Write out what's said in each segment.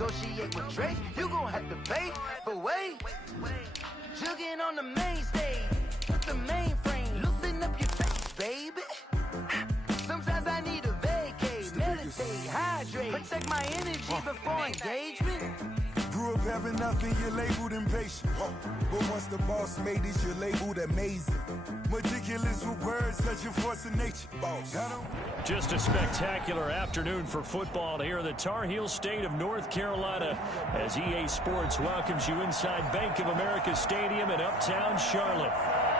negotiate with Drake. You gon' have to pay, but wait. Jugging on the main stage with the mainframe. Loosen up your face, baby. Sometimes I need a vacate, meditate, hydrate, protect my energy before engagement. Grew up having nothing, you're labeled impatient. But once the boss made it, you're labeled amazing. Meticulous with words, such a force of nature. Boss. Just a spectacular afternoon for football here in the Tar Heel state of North Carolina as EA Sports welcomes you inside Bank of America Stadium in uptown Charlotte.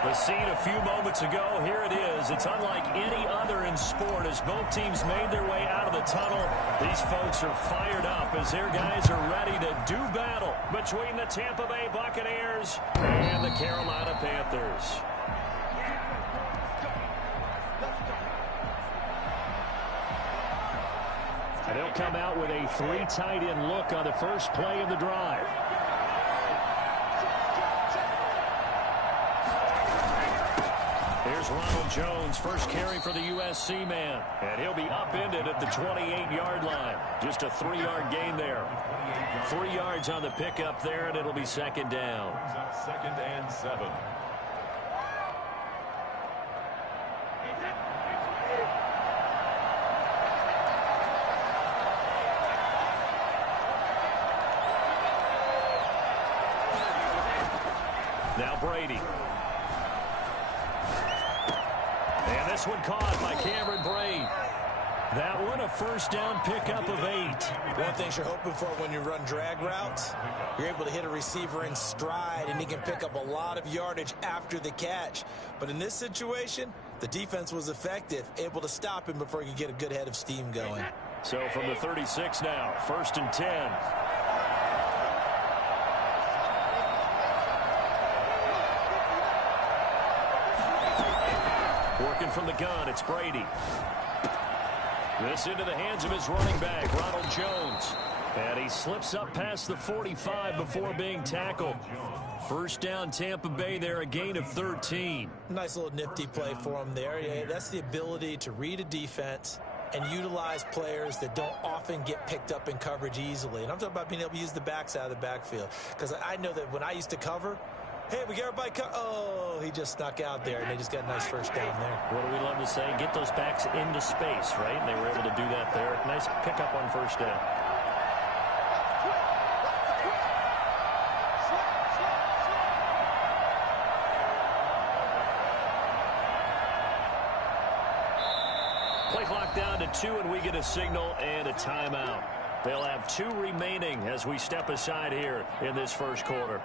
The scene a few moments ago, here it is. It's unlike any other in sport as both teams made their way out of the tunnel. These folks are fired up as their guys are ready to do battle between the Tampa Bay Buccaneers and the Carolina Panthers. And they'll come out with a 3 tight end look on the first play of the drive. Here's Ronald Jones, first carry for the USC man. And he'll be upended at the 28-yard line. Just a 3-yard gain there. 3 yards on the pickup there, and it'll be second down. Second and 7. Now Brady. And this one caught by Cameron Brate. That one a first down pickup of 8. One thing you're hoping for when you run drag routes, you're able to hit a receiver in stride and he can pick up a lot of yardage after the catch. But in this situation, the defense was effective, able to stop him before he could get a good head of steam going. So from the 36 now, first and 10. Working from the gun, it's Brady. This into the hands of his running back, Ronald Jones. And he slips up past the 45 before being tackled. First down, Tampa Bay there, a gain of 13. Nice little nifty play for him there. Yeah, that's the ability to read a defense and utilize players that don't often get picked up in coverage easily. And I'm talking about being able to use the backs out of the backfield. Because I know that when I used to cover, hey, we got everybody oh, he just snuck out there, and they just got a nice first down there. What do we love to say? Get those backs into space, right? And they were able to do that there. Nice pickup on first down. Play clock down to 2, and we get a signal and a timeout. They'll have 2 remaining as we step aside here in this first quarter.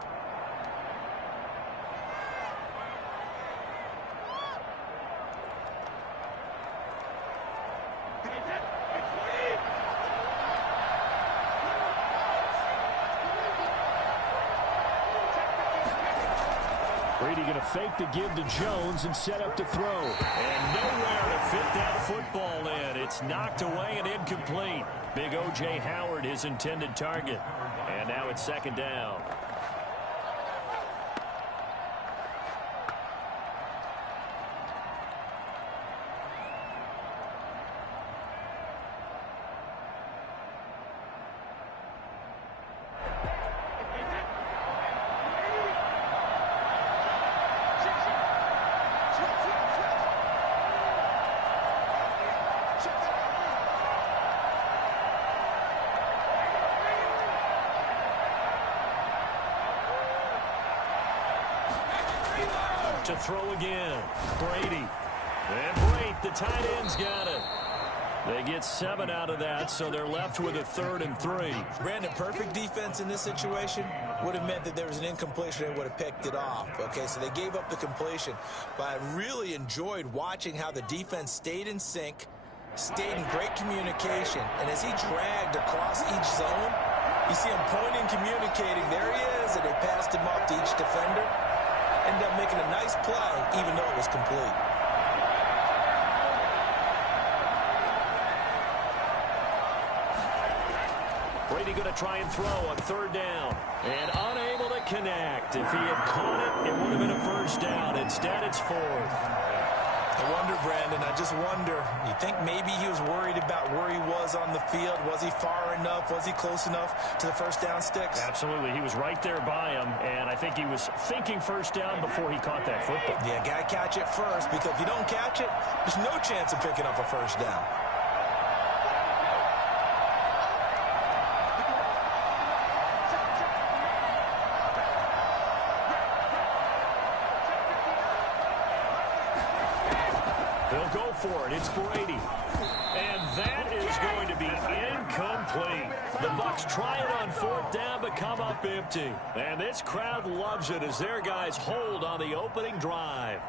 Brady going to fake the give to Jones and set up to throw. And nowhere to fit that football in. It's knocked away and incomplete. Big O.J. Howard, his intended target. And now it's second down. To throw again. Brady. And Brate, the tight end's got it. They get 7 out of that, so they're left with a 3rd and 3. Brandon, perfect defense in this situation would have meant that there was an incompletion and would have picked it off. Okay, so they gave up the completion. But I really enjoyed watching how the defense stayed in sync, stayed in great communication. And as he dragged across each zone, you see him pointing, communicating. There he is, and they passed him off to each defender. Ended up making a nice play, even though it was complete. Brady going to try and throw on 3rd down. And unable to connect. If he had caught it, it would have been a first down. Instead, it's 4th. I wonder, Brandon, I just wonder, you think maybe he was worried about where he was on the field? Was he far enough? Was he close enough to the first down sticks? Absolutely. He was right there by him, and I think he was thinking first down before he caught that football. Yeah, got to catch it first, because if you don't catch it, there's no chance of picking up a first down. They'll go for it. It's Brady. And that is going to be incomplete. The Bucs try it on fourth down, but come up empty. And this crowd loves it as their guys hold on the opening drive.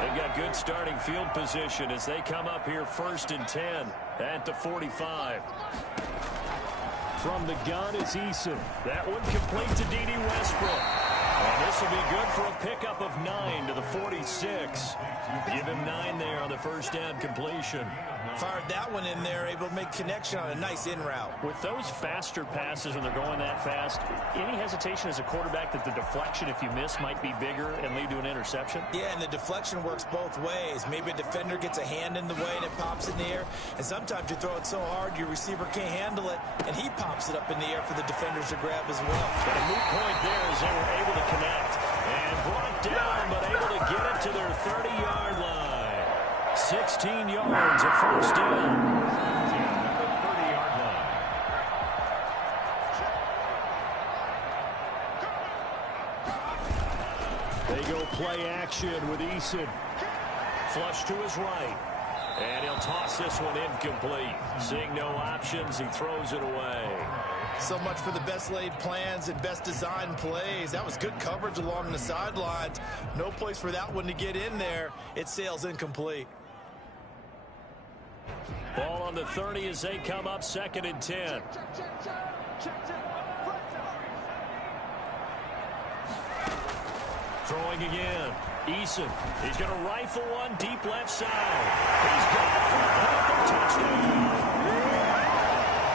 They've got good starting field position as they come up here 1st and 10 at the 45. From the gun is Eason. That one complete to D.D. Westbrook. And this will be good for a pickup of 9 to the 46. Give him 9 there on the first down completion. Fired that one in there, able to make connection on a nice in route. With those faster passes when they're going that fast, any hesitation as a quarterback that the deflection, if you miss, might be bigger and lead to an interception? Yeah, and the deflection works both ways. Maybe a defender gets a hand in the way and it pops in the air. And sometimes you throw it so hard your receiver can't handle it, and he pops it up in the air for the defenders to grab as well. But a moot point there as they were able to connect. And brought down, but able to get it to their 30-yard line. 16 yards of first down. 30-yard line. They go play action with Eason. Flush to his right. And he'll toss this one incomplete. Seeing no options, he throws it away. So much for the best laid plans and best designed plays. That was good coverage along the sidelines. No place for that one to get in there. It sails incomplete. Ball on the 30 as they come up 2nd and 10. Throwing again. Eason. He's going to rifle one deep left side. He's got it for a touchdown.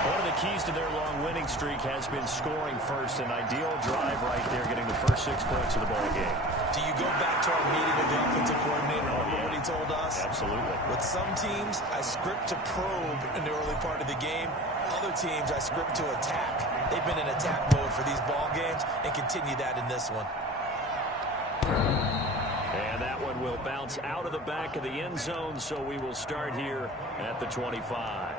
One of the keys to their long winning streak has been scoring first. An ideal drive right there, getting the first 6 points of the ball game. Do you go back to our meeting with the offensive coordinator? Remember what he told us? Absolutely. With some teams, I script to probe in the early part of the game. Other teams, I script to attack. They've been in attack mode for these ball games and continue that in this one. And that one will bounce out of the back of the end zone, so we will start here at the 25.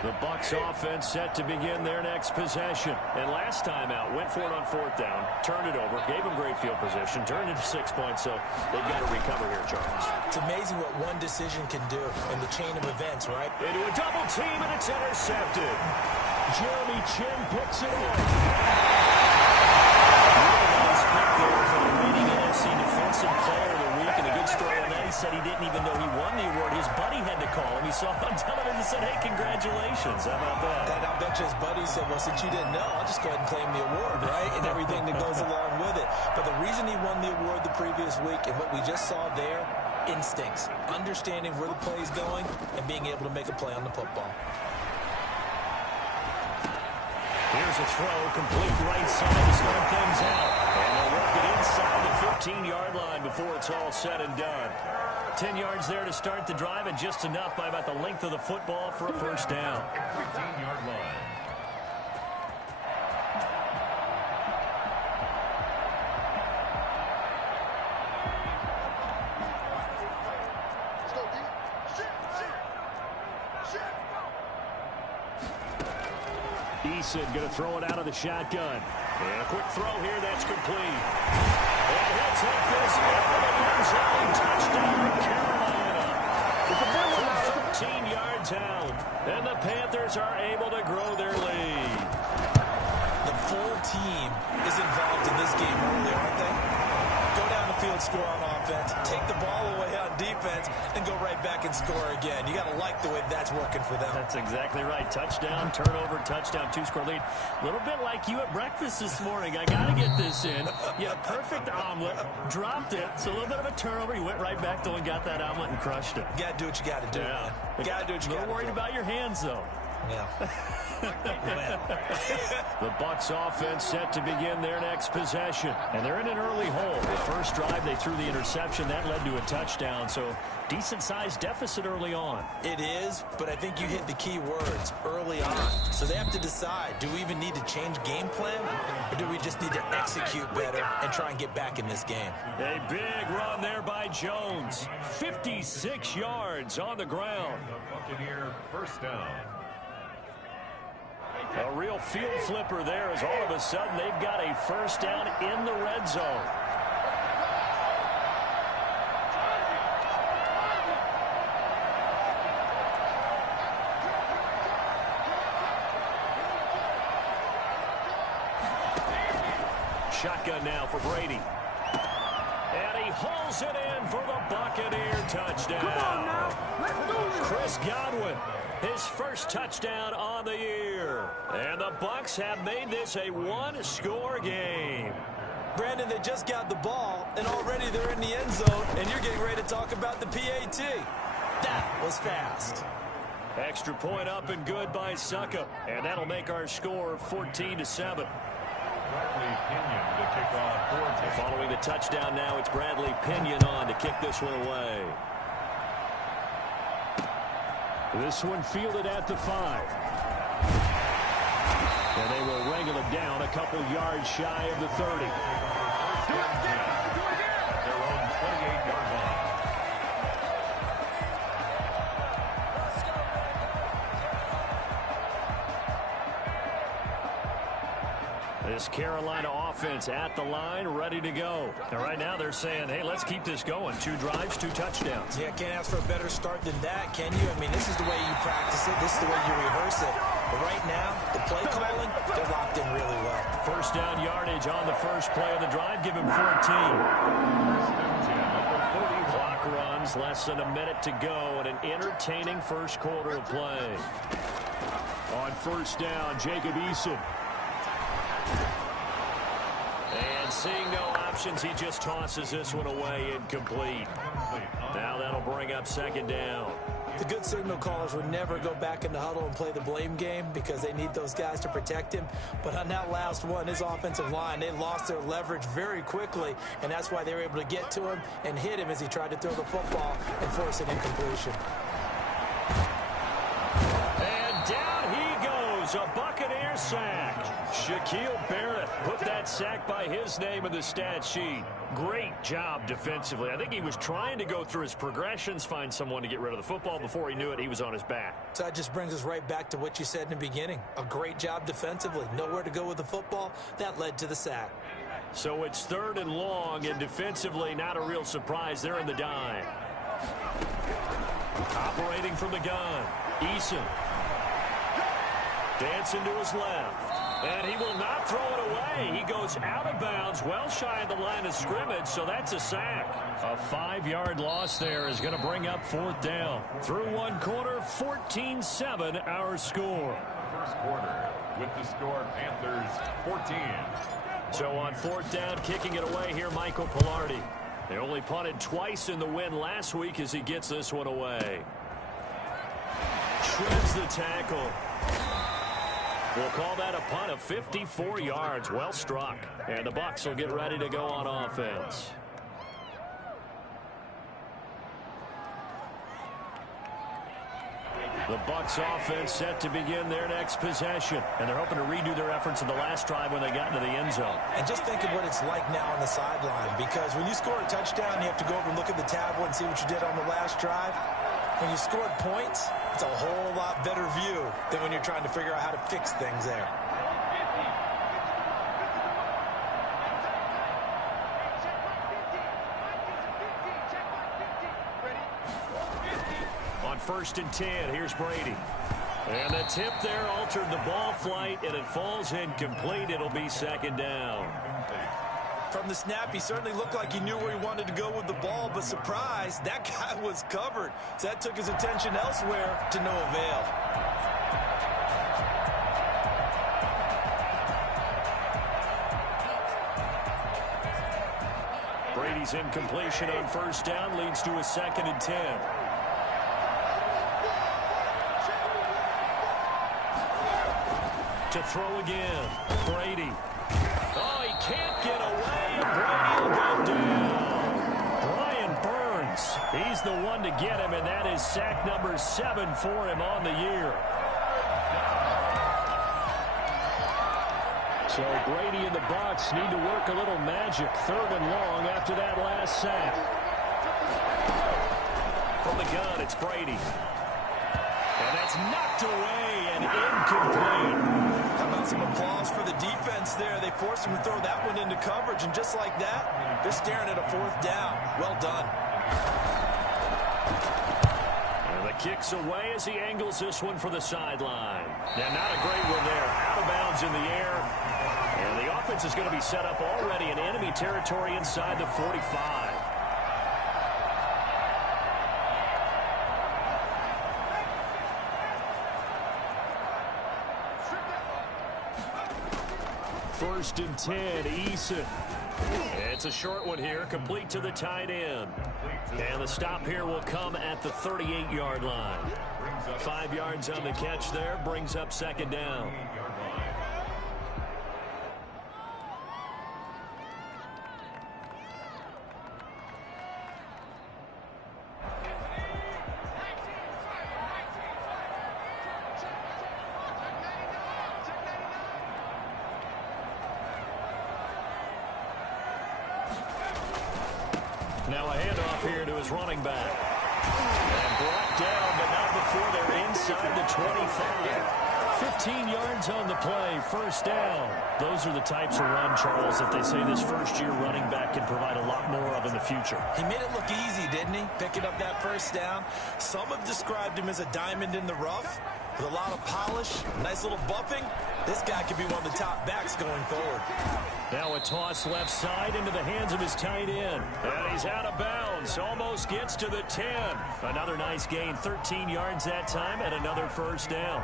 The Bucs offense set to begin their next possession. And last time out, went for it on fourth down, turned it over, gave them great field position, turned it to 6 points, so they've got to recover here, Charles. It's amazing what one decision can do in the chain of events, right? Into a double team, and it's intercepted. Jeremy Chin picks it up. Nice pick there for the leading NFC Defensive Player of the Week, and a good story on that. He said he didn't even know he won the award. His buddy had to call him. He saw it on television and said, hey, congratulations. How about that? And I'll bet you his buddy said, well, since you didn't know, I'll just go ahead and claim the award, right? And everything that goes along with it. But the reason he won the award the previous week and what we just saw there, instincts, understanding where the play is going and being able to make a play on the football. Here's a throw, complete right side to start things out. And they'll work it inside the 15-yard line before it's all said and done. 10 yards there to start the drive, and just enough by about the length of the football for a first down. 15-yard line. Eason going to throw it out of the shotgun. And a quick throw here, that's complete. And he'll take this out of the end zone. Touchdown, Carolina. From 13 yards out. And the Panthers are able to grow their lead. The full team is involved in this game early, aren't they? Go down the field, score on offense, take the ball away on defense, and go right back and score again. You got to like the way that's working for them. That's exactly right. Touchdown, turnover, touchdown, two-score lead. A little bit like you at breakfast this morning. I got to get this in. You had a perfect omelet, dropped it. So a little bit of a turnover. You went right back though and got that omelet and crushed it. You got to do what you got to do. Yeah. You got to do what you got to do. A little worried about your hands though. Yeah. The Bucs offense set to begin their next possession. And they're in an early hole. The first drive, they threw the interception. That led to a touchdown. So decent-sized deficit early on. It is, but I think you hit the key words early on. So they have to decide, do we even need to change game plan, or do we just need to execute better and try and get back in this game? A big run there by Jones. 56 yards on the ground. Buccaneer first down. A real field flipper there as all of a sudden they've got a first down in the red zone. Shotgun now for Brady. And he hauls it in for the Buccaneer touchdown. Come on now, let's do this. Chris Godwin, his first touchdown on the year. And the Bucs have made this a one-score game. Brandon, they just got the ball, and already they're in the end zone, and you're getting ready to talk about the PAT. That was fast. Extra point up and good by Suckup. And that'll make our score 14-7. Bradley Pinion to kick off for Following the touchdown now, it's Bradley Pinion on to kick this one away. This one fielded at the 5. And they will wrangle it down a couple yards shy of the 30. Do it again. At their own 28-yard line. This Carolina offense at the line, ready to go. And right now they're saying, hey, let's keep this going. 2 drives, 2 touchdowns. Yeah, can't ask for a better start than that, can you? I mean, this is the way you practice it. This is the way you rehearse it. But right now, the play calling, they're locked in really well. First down yardage on the first play of the drive. Give him 14. Clock runs, less than a minute to go, and an entertaining first quarter of play. On first down, Jacob Eason. And seeing no options, he just tosses this one away incomplete. Now that'll bring up second down. The good signal callers would never go back in the huddle and play the blame game because they need those guys to protect him. But on that last one, his offensive line, they lost their leverage very quickly, and that's why they were able to get to him and hit him as he tried to throw the football and force an incompletion. And down he goes, a Buccaneer sack. Shaquille Barrett put that sack by his name in the stat sheet. Great job defensively. I think he was trying to go through his progressions, find someone to get rid of the football. Before he knew it, he was on his back. So that just brings us right back to what you said in the beginning. A great job defensively. Nowhere to go with the football. That led to the sack. So it's 3rd and long, and defensively, not a real surprise. They're in the dime. Operating from the gun, Eason. Dancing to his left. And he will not throw it away. He goes out of bounds, well shy of the line of scrimmage, so that's a sack. A 5-yard loss there is going to bring up 4th down. Through one quarter, 14-7 our score. First quarter with the score Panthers 14. So on 4th down, kicking it away here, Michael Pilardi. They only punted twice in the win last week as he gets this one away. Shreds the tackle. We'll call that a punt of 54 yards. Well struck. And the Bucs will get ready to go on offense. The Bucs offense set to begin their next possession. And they're hoping to redo their efforts in the last drive when they got into the end zone. And just think of what it's like now on the sideline, because when you score a touchdown, you have to go over and look at the tablet and see what you did on the last drive. When you scored points, it's a whole lot better view than when you're trying to figure out how to fix things there. On 1st and 10, here's Brady. And the tip there altered the ball flight, and it falls incomplete. It'll be second down. From the snap, he certainly looked like he knew where he wanted to go with the ball, but surprise, that guy was covered. So that took his attention elsewhere to no avail. Brady's incompletion on first down leads to a 2nd and 10. To throw again, Brady. Oh, he can't get away, and Brady will go down. Brian Burns, he's the one to get him, and that is sack number 7 for him on the year. So Brady and the Bucs need to work a little magic, 3rd and long after that last sack. From the gun, it's Brady. And that's knocked away and incomplete. How about some applause for the defense there? They forced him to throw that one into coverage, and just like that, they're staring at a 4th down. Well done. And the kick's away as he angles this one for the sideline. And not a great one there. Out of bounds in the air. And the offense is going to be set up already in enemy territory inside the 45. First and 10, Eason. It's a short one here, complete to the tight end. And the stop here will come at the 38-yard line. 5 yards on the catch there, brings up 2nd down. Now a handoff here to his running back. And brought down, but not before they're inside the 25. 15 yards on the play, 1st down. Those are the types of run, Charles, that they say this first-year running back can provide a lot more of in the future. He made it look easy, didn't he? Picking up that 1st down. Some have described him as a diamond in the rough with a lot of polish, nice little buffing. This guy could be one of the top backs going forward. Now a toss left side into the hands of his tight end. And he's out of bounds. Almost gets to the 10. Another nice gain, 13 yards that time, and another 1st down.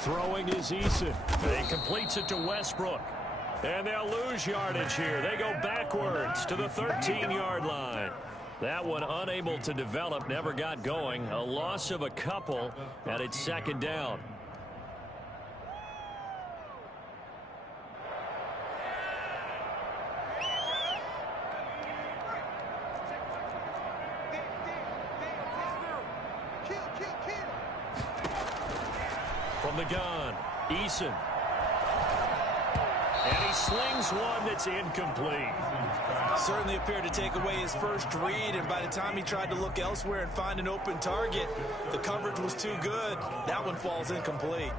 Throwing is Eason. He completes it to Westbrook. And they'll lose yardage here. They go backwards to the 13-yard line. That one unable to develop, never got going. A loss of a couple, and it's 2nd down. From the gun, Eason. And he slings one that's incomplete. Certainly appeared to take away his first read, and by the time he tried to look elsewhere and find an open target, the coverage was too good. That one falls incomplete.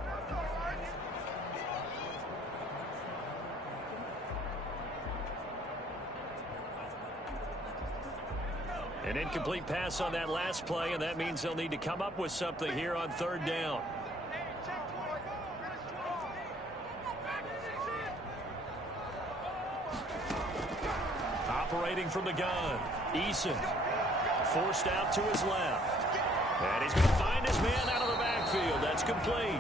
An incomplete pass on that last play, and that means they'll need to come up with something here on 3rd down. Operating from the gun, Eason forced out to his left. And he's going to find his man out of the backfield. That's complete.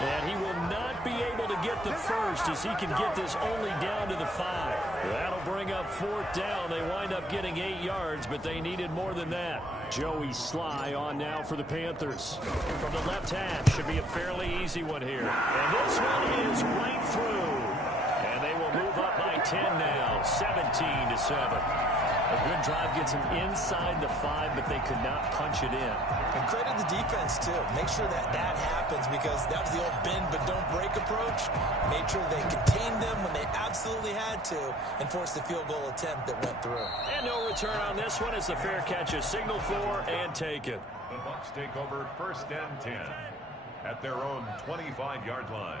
And he will not be able to get the first as he can get this only down to the 5. That'll bring up 4th down. They wind up getting 8 yards, but they needed more than that. Joey Sly on now for the Panthers. From the left half, should be a fairly easy one here. And this one is right through. And they will move up by 10 now, 17-7. A good drive gets him inside the 5, but they could not punch it in. And credit the defense, too. Make sure that happens, because that was the old bend but don't break approach. Made sure they contained them when they absolutely had to and forced the field goal attempt that went through. And no return on this one as the fair catch is signaled for and taken. The Bucs take over 1st and 10 at their own 25-yard line.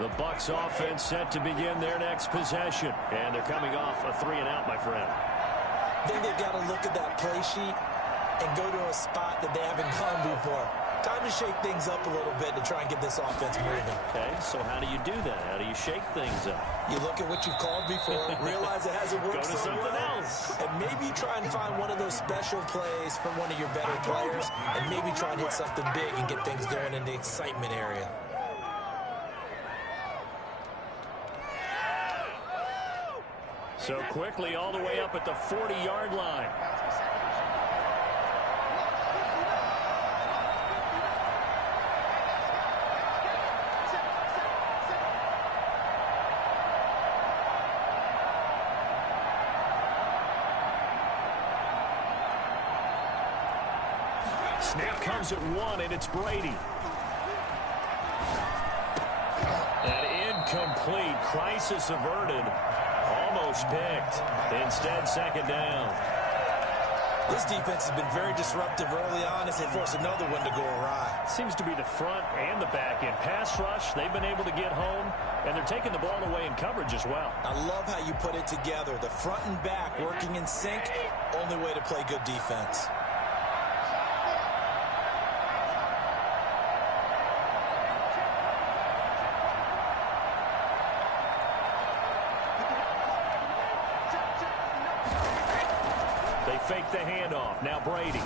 The Bucs offense set to begin their next possession. And they're coming off a 3-and-out, my friend. I think they've got to look at that play sheet and go to a spot that they haven't gone before. Time to shake things up a little bit to try and get this offense moving. Okay, so how do you do that? How do you shake things up? You look at what you called before, realize it hasn't worked Go to something else. and maybe try and find one of those special plays from one of your better players, and maybe try and hit something big and get things going in the excitement area. So quickly all the way up at the 40-yard line. Snap comes at 1, and it's Brady. And incomplete. Crisis averted. Almost picked. Instead, second down. This defense has been very disruptive early on as they force another one to go awry. Seems to be the front and the back end. Pass rush, they've been able to get home, and they're taking the ball away in coverage as well. I love how you put it together. The front and back working in sync, only way to play good defense. Fake the handoff. Now Brady.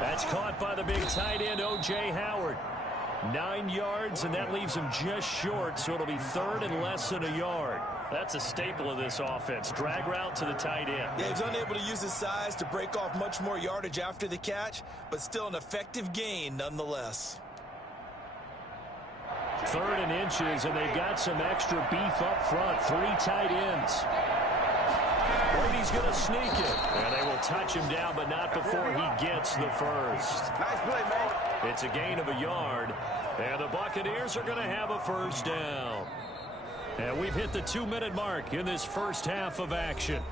That's caught by the big tight end, O.J. Howard. 9 yards, and that leaves him just short, so it'll be third and less than a yard. That's a staple of this offense. Drag route to the tight end. Yeah, he's unable to use his size to break off much more yardage after the catch, but still an effective gain nonetheless. Third and inches, and they've got some extra beef up front. 3 tight ends. Brady's going to sneak it. And they will touch him down, but not before he gets the first. Nice play, man. It's a gain of a yard. And the Buccaneers are going to have a first down. And we've hit the 2-minute mark in this first half of action.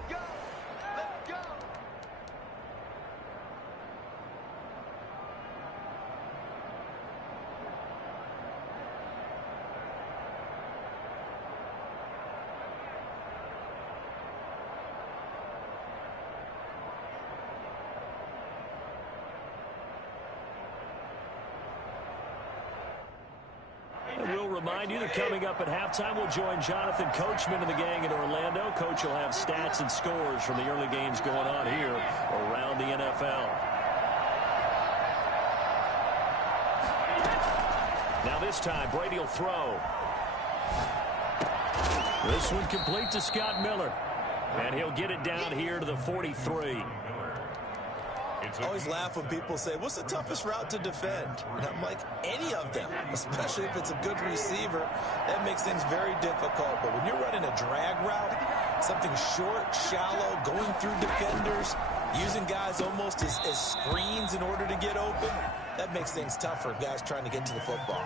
Remind you that coming up at halftime, we'll join Jonathan Coachman and the gang in Orlando. Coach will have stats and scores from the early games going on here around the NFL. Now this time, Brady will throw. This one complete to Scott Miller. And he'll get it down here to the 43. I always laugh when people say, what's the toughest route to defend? And I'm like, any of them, especially if it's a good receiver. That makes things very difficult. But when you're running a drag route, something short, shallow, going through defenders, using guys almost as screens in order to get open, that makes things tough for guys trying to get to the football.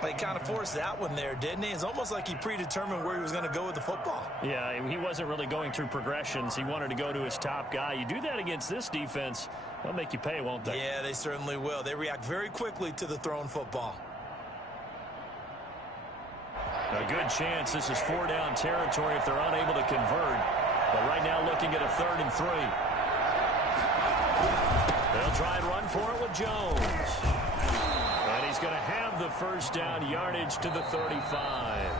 But he kind of forced that one there, didn't he? It's almost like he predetermined where he was going to go with the football. Yeah, he wasn't really going through progressions. He wanted to go to his top guy. You do that against this defense, they'll make you pay, won't they? Yeah, they certainly will. They react very quickly to the thrown football. A good chance this is 4-down territory if they're unable to convert. But right now looking at a 3rd and 3. They'll try and run for it with Jones. And he's going to have the first down, yardage to the 35.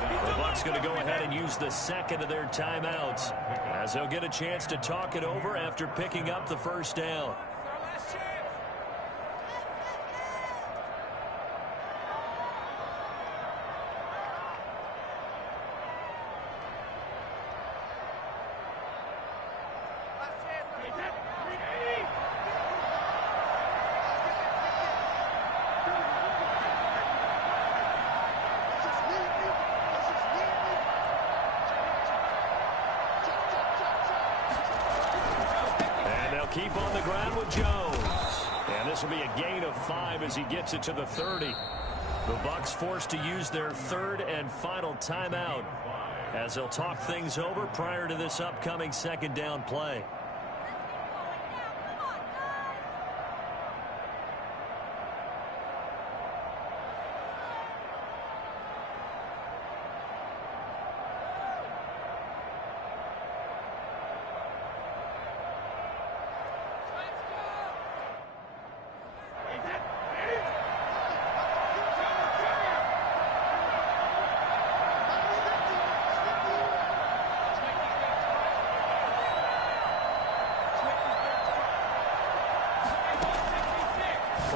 The Bucs going to go ahead and use the second of their timeouts as they'll get a chance to talk it over after picking up the first down. Keep on the ground with Jones. And this will be a gain of 5 as he gets it to the 30. The Bucs forced to use their 3rd and final timeout as they'll talk things over prior to this upcoming 2nd down play.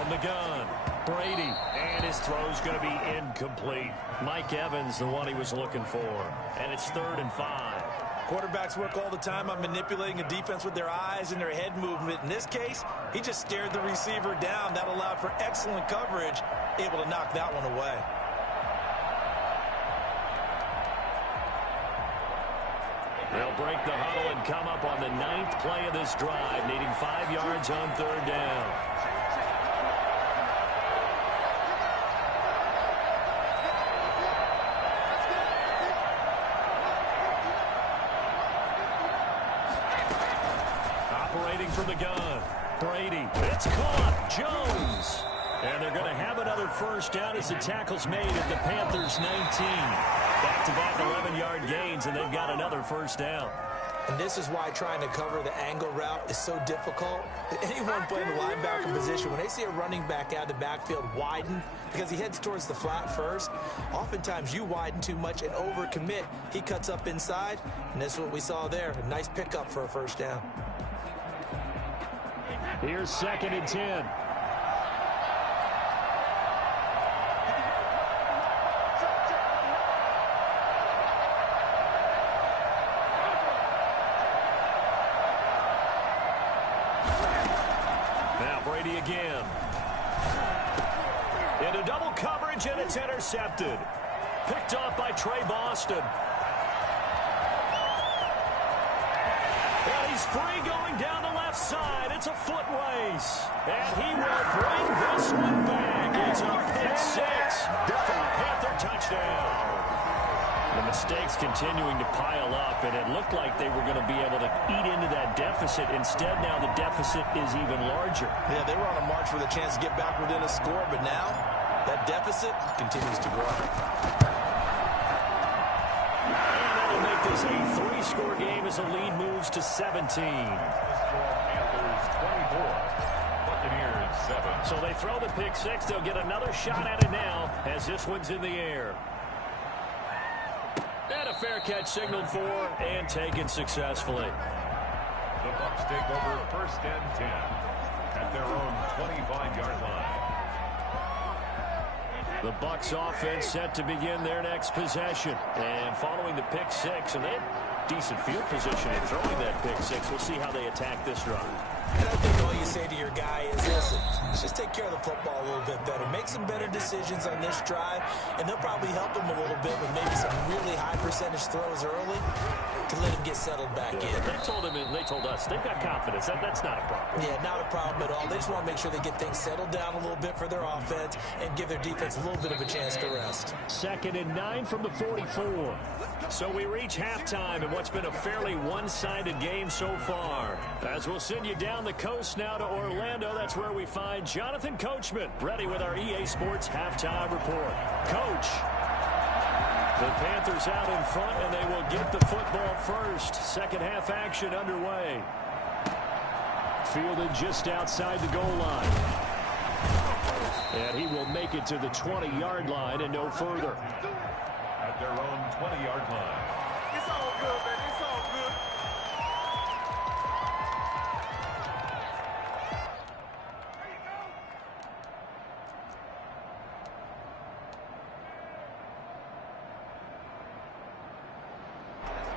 From the gun, Brady, and his throw's going to be incomplete. Mike Evans, the one he was looking for, and it's 3rd and 5. Quarterbacks work all the time on manipulating a defense with their eyes and their head movement. In this case, he just stared the receiver down. That allowed for excellent coverage, able to knock that one away. They'll break the huddle and come up on the 9th play of this drive, needing 5 yards on 3rd down. Operating from the gun, Brady. It's caught. Jones. And they're going to have another first down as the tackle's made at the Panthers' 19. Back-to-back 11-yard gains, and they've got another first down. And this is why trying to cover the angle route is so difficult. Anyone playing the linebacker position, when they see a running back out of the backfield widen, because he heads towards the flat first, oftentimes you widen too much and overcommit. He cuts up inside, and that's what we saw there. A nice pickup for a first down. Here's 2nd and 10. Now Brady again. Into double coverage, and it's intercepted. Picked off by Trey Boston. And he's free going down the left side. It's a foot race. And he will bring this one back. It's a pick 6. Panther touchdown. The mistakes continuing to pile up, and it looked like they were going to be able to eat into that deficit. Instead, now the deficit is even larger. Yeah, they were on a march with a chance to get back within a score, but now that deficit continues to grow. And that'll make this a 3-score game as the lead moves to 17. Panthers 24, Buccaneers 7. So they throw the pick 6. They'll get another shot at it now as this one's in the air. And a fair catch signaled for and taken successfully. The Bucs take over 1st and 10 at their own 25-yard line. The Bucs offense set to begin their next possession. And following the pick 6, and they had decent field position in throwing that pick 6. We'll see how they attack this drive. And I think all you say to your guy is, listen, just take care of the football a little bit better. Make some better decisions on this drive, and they'll probably help him a little bit with maybe some really high percentage throws early to let him get settled back in. They told him, and they told us, they've got confidence. That's not a problem. Yeah, not a problem at all. They just want to make sure they get things settled down a little bit for their offense and give their defense a little bit of a chance to rest. 2nd and 9 from the 44. So we reach halftime in what's been a fairly one-sided game so far. As we'll send you down the coast now to Orlando, that's where we find Jonathan Coachman, ready with our EA Sports halftime report. Coach, the Panthers out in front, and they will get the football first. Second half action underway. Fielded just outside the goal line. And he will make it to the 20-yard line and no further. At their own 20-yard line. It's all good, man. It's all good.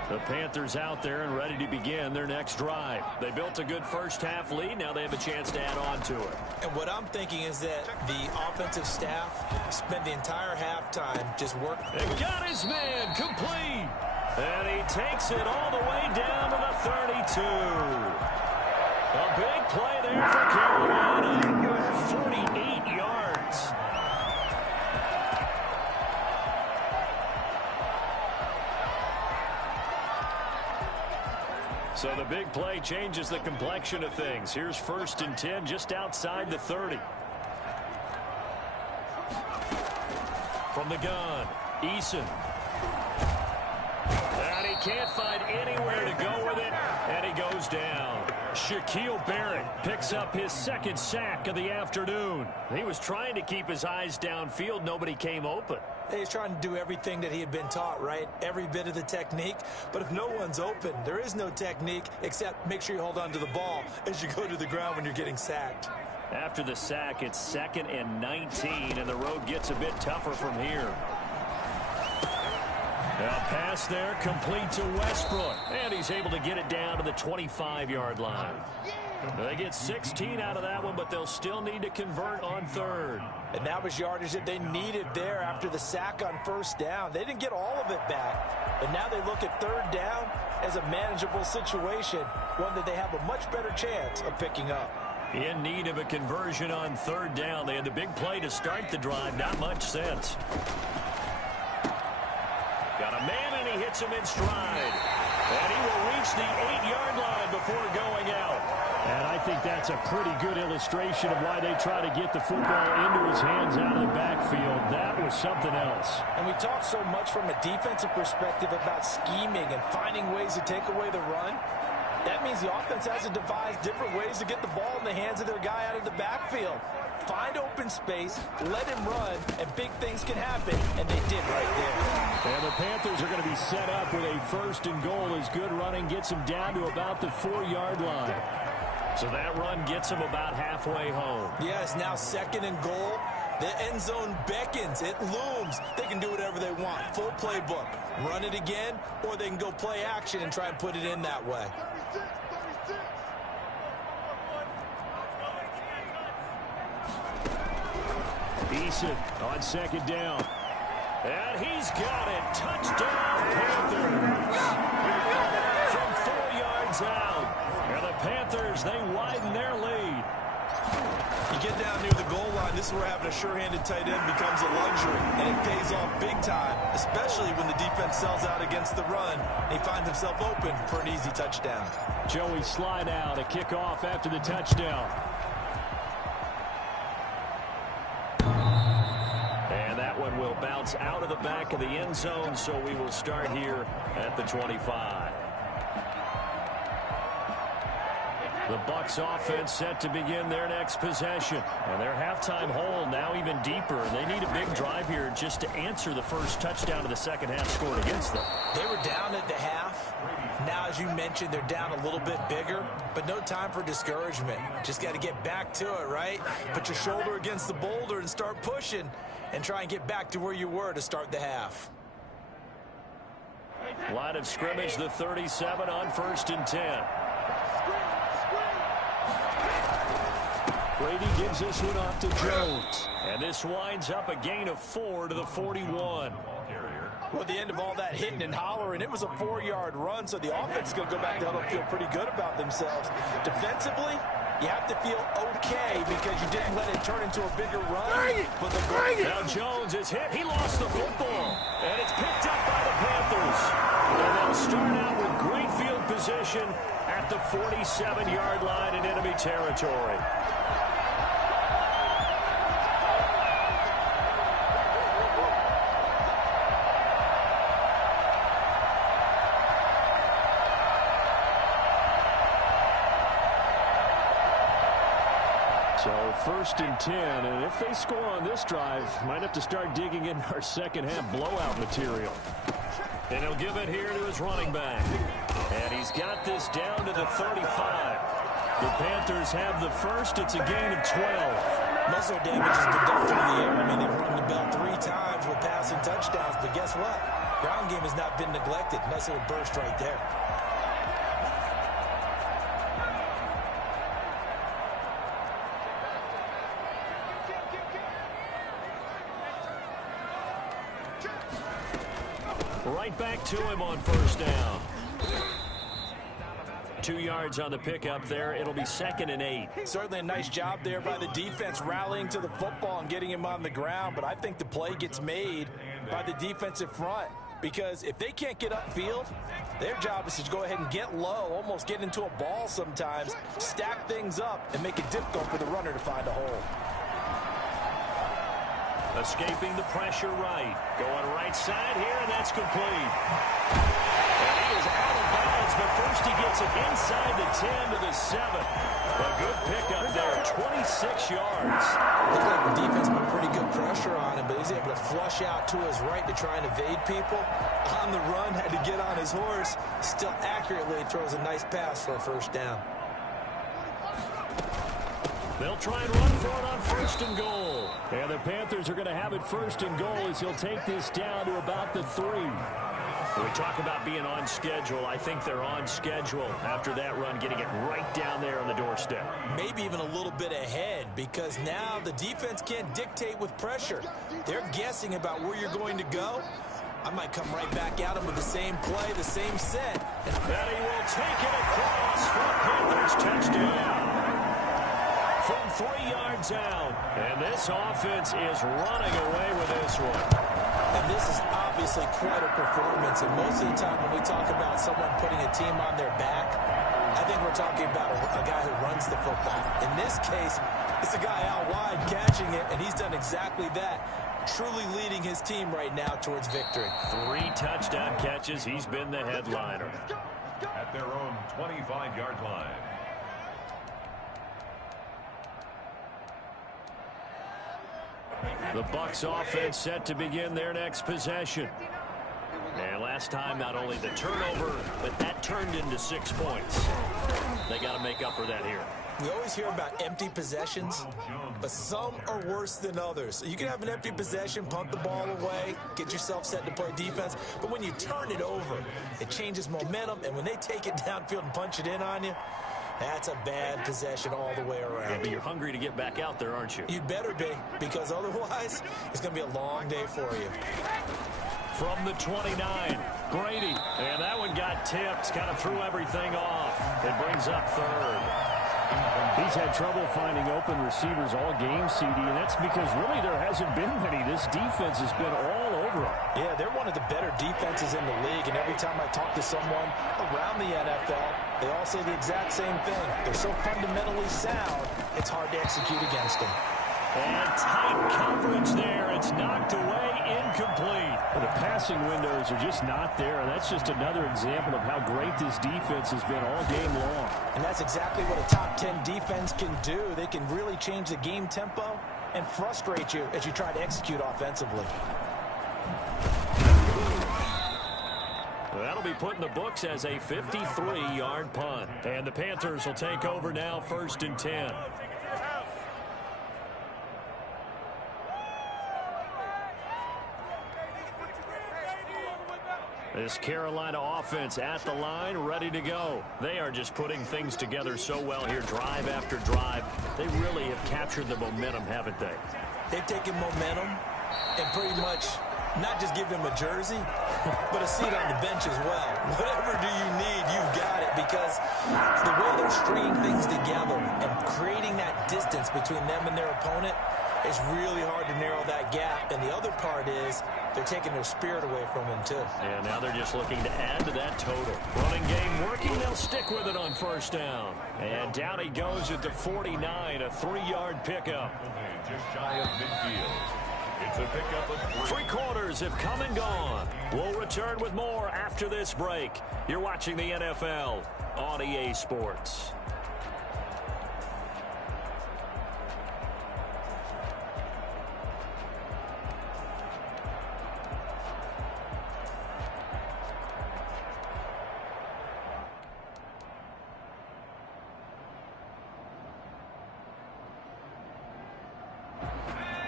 The Panthers out there and ready to begin their next drive. They built a good first half lead. Now they have a chance to add on to it. And what I'm thinking is that the offensive staff spent the entire halftime just working. And got his man complete. And he takes it all the way down to the 32. A big play there for Carolina. 48 yards. So the big play changes the complexion of things. Here's 1st and 10 just outside the 30. From the gun, Eason. And he can't find anywhere to go with it, and he goes down. Shaquille Barrett picks up his 2nd sack of the afternoon. He was trying to keep his eyes downfield. Nobody came open. He's trying to do everything that he had been taught, right? Every bit of the technique. But if no one's open, there is no technique except make sure you hold on to the ball as you go to the ground when you're getting sacked. After the sack, it's 2nd and 19, and the road gets a bit tougher from here. A pass there, complete to Westbrook, and he's able to get it down to the 25-yard line. They get 16 out of that one, but they'll still need to convert on 3rd. And that was yardage that they needed there after the sack on 1st down. They didn't get all of it back, but now they look at 3rd down as a manageable situation, one that they have a much better chance of picking up. In need of a conversion on 3rd down. They had the big play to start the drive. Not much sense. Got a man, and he hits him in stride. And he will reach the 8-yard line before going out. And I think that's a pretty good illustration of why they try to get the football into his hands out of the backfield. That was something else. And we talk so much from a defensive perspective about scheming and finding ways to take away the run. That means the offense has to devise different ways to get the ball in the hands of their guy out of the backfield. Find open space, let him run, and big things can happen, and they did right there. And the Panthers are going to be set up with a 1st and goal as good running gets them down to about the 4-yard line. So that run gets them about halfway home. Yes, now 2nd and goal. The end zone beckons. It looms. They can do whatever they want. Full playbook. Run it again, or they can go play action and try and put it in that way. Eason on 2nd down. And he's got it. Touchdown, Panthers. From 4 yards out. And the Panthers, they widen their lead. You get down near the goal line, this is where having a sure-handed tight end becomes a luxury, and it pays off big time, especially when the defense sells out against the run, and he finds himself open for an easy touchdown. Joey slide out, a kickoff after the touchdown. And that one will bounce out of the back of the end zone, so we will start here at the 25. The Bucs offense set to begin their next possession. And their halftime hole now even deeper. They need a big drive here just to answer the first touchdown of the second half scored against them. They were down at the half. Now, as you mentioned, they're down a little bit bigger, but no time for discouragement. Just got to get back to it, right? Put your shoulder against the boulder and start pushing and try and get back to where you were to start the half. Line of scrimmage, the 37 on 1st and 10. Brady gives this one off to Jones. And this winds up a gain of 4 to the 41. Well, at the end of all that hitting and hollering, it was a 4-yard run, so the offense is going to go back to huddle and feel pretty good about themselves. Defensively, you have to feel okay because you didn't let it turn into a bigger run. But now Jones is hit. He lost the football. And it's picked up by the Panthers. And they'll start out with great field position at the 47-yard line in enemy territory. So 1st and 10, and if they score on this drive, might have to start digging in our second half blowout material. And he'll give it here to his running back. And he's got this down to the 35. The Panthers have the first. It's a gain of 12. Most of their damage has been done through the air. I mean, they've rung the bell 3 times with passing touchdowns, but guess what? Ground game has not been neglected. Nice little burst right there. Right back to him on 1st down. 2 yards on the pickup there. It'll be 2nd and 8. Certainly a nice job there by the defense rallying to the football and getting him on the ground, but I think the play gets made by the defensive front because if they can't get upfield, their job is to go ahead and get low, almost get into a ball sometimes, stack things up, and make it difficult for the runner to find a hole. Escaping the pressure right. Going right side here, and that's complete. And he is out of bounds, but first he gets it inside the 10 to the 7. A good pickup there, 26 yards. Looked like the defense put pretty good pressure on him, but he's able to flush out to his right to try and evade people. On the run, had to get on his horse. Still accurately throws a nice pass for a 1st down. They'll try and run for it on first and goal. And the Panthers are going to have it first and goal as he'll take this down to about the 3. When we talk about being on schedule, I think they're on schedule after that run, getting it right down there on the doorstep. Maybe even a little bit ahead, because now the defense can't dictate with pressure. They're guessing about where you're going to go. I might come right back at him with the same play, the same set. And he will take it across for Panthers touchdown. From 3 yards out. And this offense is running away with this one. And this is obviously quite a performance. And most of the time when we talk about someone putting a team on their back, I think we're talking about a guy who runs the football. In this case, it's a guy out wide catching it, and he's done exactly that. Truly leading his team right now towards victory. 3 touchdown catches. He's been the headliner. At their own 25-yard line. The Bucs offense set to begin their next possession. And last time, not only the turnover, but that turned into 6 points. They got to make up for that here. We always hear about empty possessions, but some are worse than others. You can have an empty possession, punt the ball away, get yourself set to play defense, but when you turn it over, it changes momentum, and when they take it downfield and punch it in on you, that's a bad possession all the way around. Yeah, but you're hungry to get back out there, aren't you? You'd better be, because otherwise, it's going to be a long day for you. From the 29, Brady. And that one got tipped, kind of threw everything off. It brings up 3rd. He's had trouble finding open receivers all game, CD, and that's because really there hasn't been many. This defense has been all over him. Yeah, they're one of the better defenses in the league, and every time I talk to someone around the NFL, they all say the exact same thing. They're so fundamentally sound, it's hard to execute against them. And tight coverage there. It's knocked away, incomplete. Well, the passing windows are just not there, and that's just another example of how great this defense has been all game long. And that's exactly what a top 10 defense can do. They can really change the game tempo and frustrate you as you try to execute offensively. Well, that'll be put in the books as a 53-yard punt. And the Panthers will take over now, 1st and 10. This Carolina offense at the line, ready to go. They are just putting things together so well here, drive after drive. They really have captured the momentum, haven't they? They've taken momentum and pretty much not just give them a jersey, but a seat on the bench as well. Whatever do you need, you've got it, because the way they're stringing things together and creating that distance between them and their opponent, it's really hard to narrow that gap. And the other part is they're taking their spirit away from them, too. Yeah, now they're just looking to add to that total. Running game working. They'll stick with it on 1st down. And down he goes at the 49, a 3-yard pickup. Just shy of midfield. It's a pickup of 3. 3 quarters have come and gone. We'll return with more after this break. You're watching the NFL on EA Sports.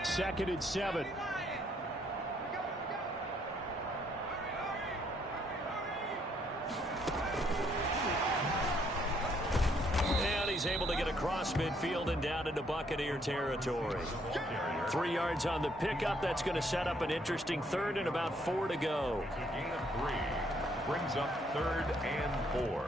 Second and 7. And he's able to get across midfield and down into Buccaneer territory. 3 yards on the pickup. That's going to set up an interesting 3rd and about 4 to go. It's a gain of 3. Brings up 3rd and 4.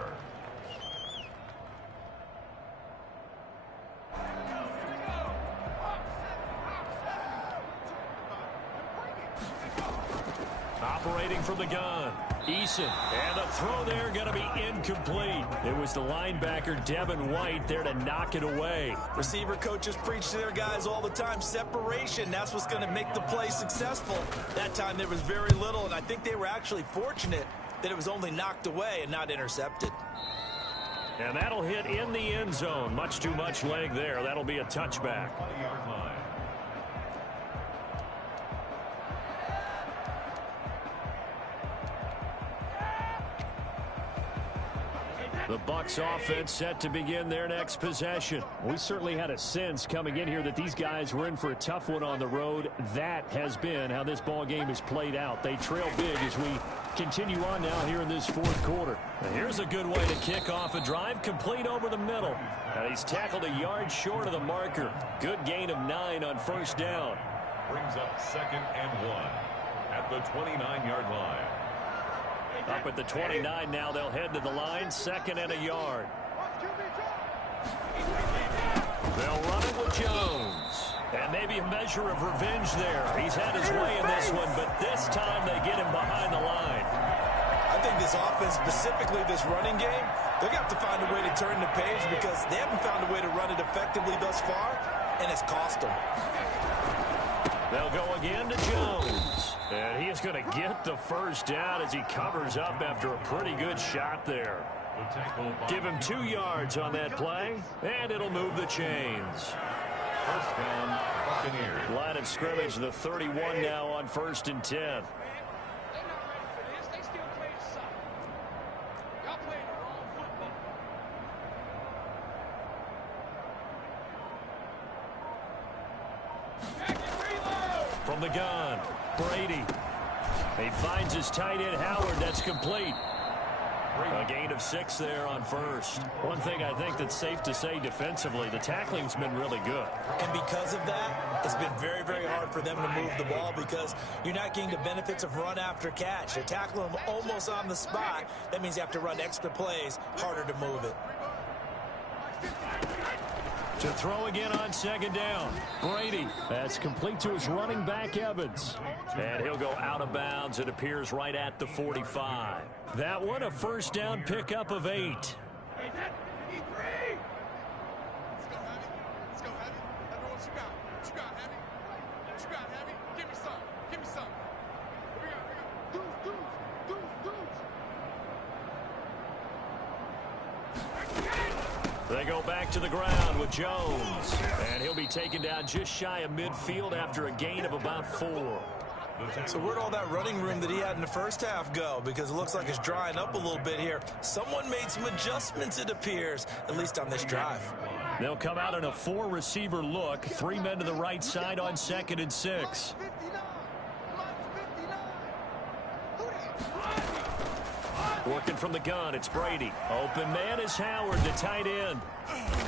Operating from the gun, Eason, and the throw there going to be incomplete. It was the linebacker Devin White there to knock it away. Receiver coaches preach to their guys all the time, separation. That's what's going to make the play successful. That time there was very little, and I think they were actually fortunate that it was only knocked away and not intercepted. And that'll hit in the end zone. Much too much leg there. That'll be a touchback. 20-yard line. The Bucs offense set to begin their next possession. We certainly had a sense coming in here that these guys were in for a tough one on the road. That has been how this ball game is played out. They trail big as we continue on now here in this fourth quarter. And here's a good way to kick off a drive, complete over the middle. And he's tackled a yard short of the marker. Good gain of 9 on first down. Brings up 2nd and 1 at the 29-yard line. Up at the 29 now, they'll head to the line, 2nd and a yard. They'll run it with Jones. And maybe a measure of revenge there. He's had his way in this one, but this time they get him behind the line. I think this offense, specifically this running game, they're going to have to find a way to turn the page because they haven't found a way to run it effectively thus far, and it's cost them. They'll go again to Jones. And he is going to get the first down as he covers up after a pretty good shot there. Give him 2 yards on that play, and it'll move the chains. First down, Buccaneers. Line of scrimmage, the 31 now on 1st and 10. From the gun, Brady. He finds his tight end, Howard. That's complete. A gain of 6 there on first. One thing I think that's safe to say defensively, the tackling's been really good. And because of that, it's been very, very hard for them to move the ball because you're not getting the benefits of run after catch. They're tackling them almost on the spot. That means you have to run extra plays, harder to move it. To throw again on 2nd down. Brady. That's complete to his running back, Evans. And he'll go out of bounds. It appears right at the 45. That one, a first down pickup of 8. They go back to the ground with Jones. And he'll be taken down just shy of midfield after a gain of about 4. So where'd all that running room that he had in the first half go? Because it looks like it's drying up a little bit here. Someone made some adjustments, it appears, at least on this drive. They'll come out in a 4-receiver look. 3 men to the right side on 2nd and 6. Working from the gun, it's Brady. Open man is Howard, the tight end.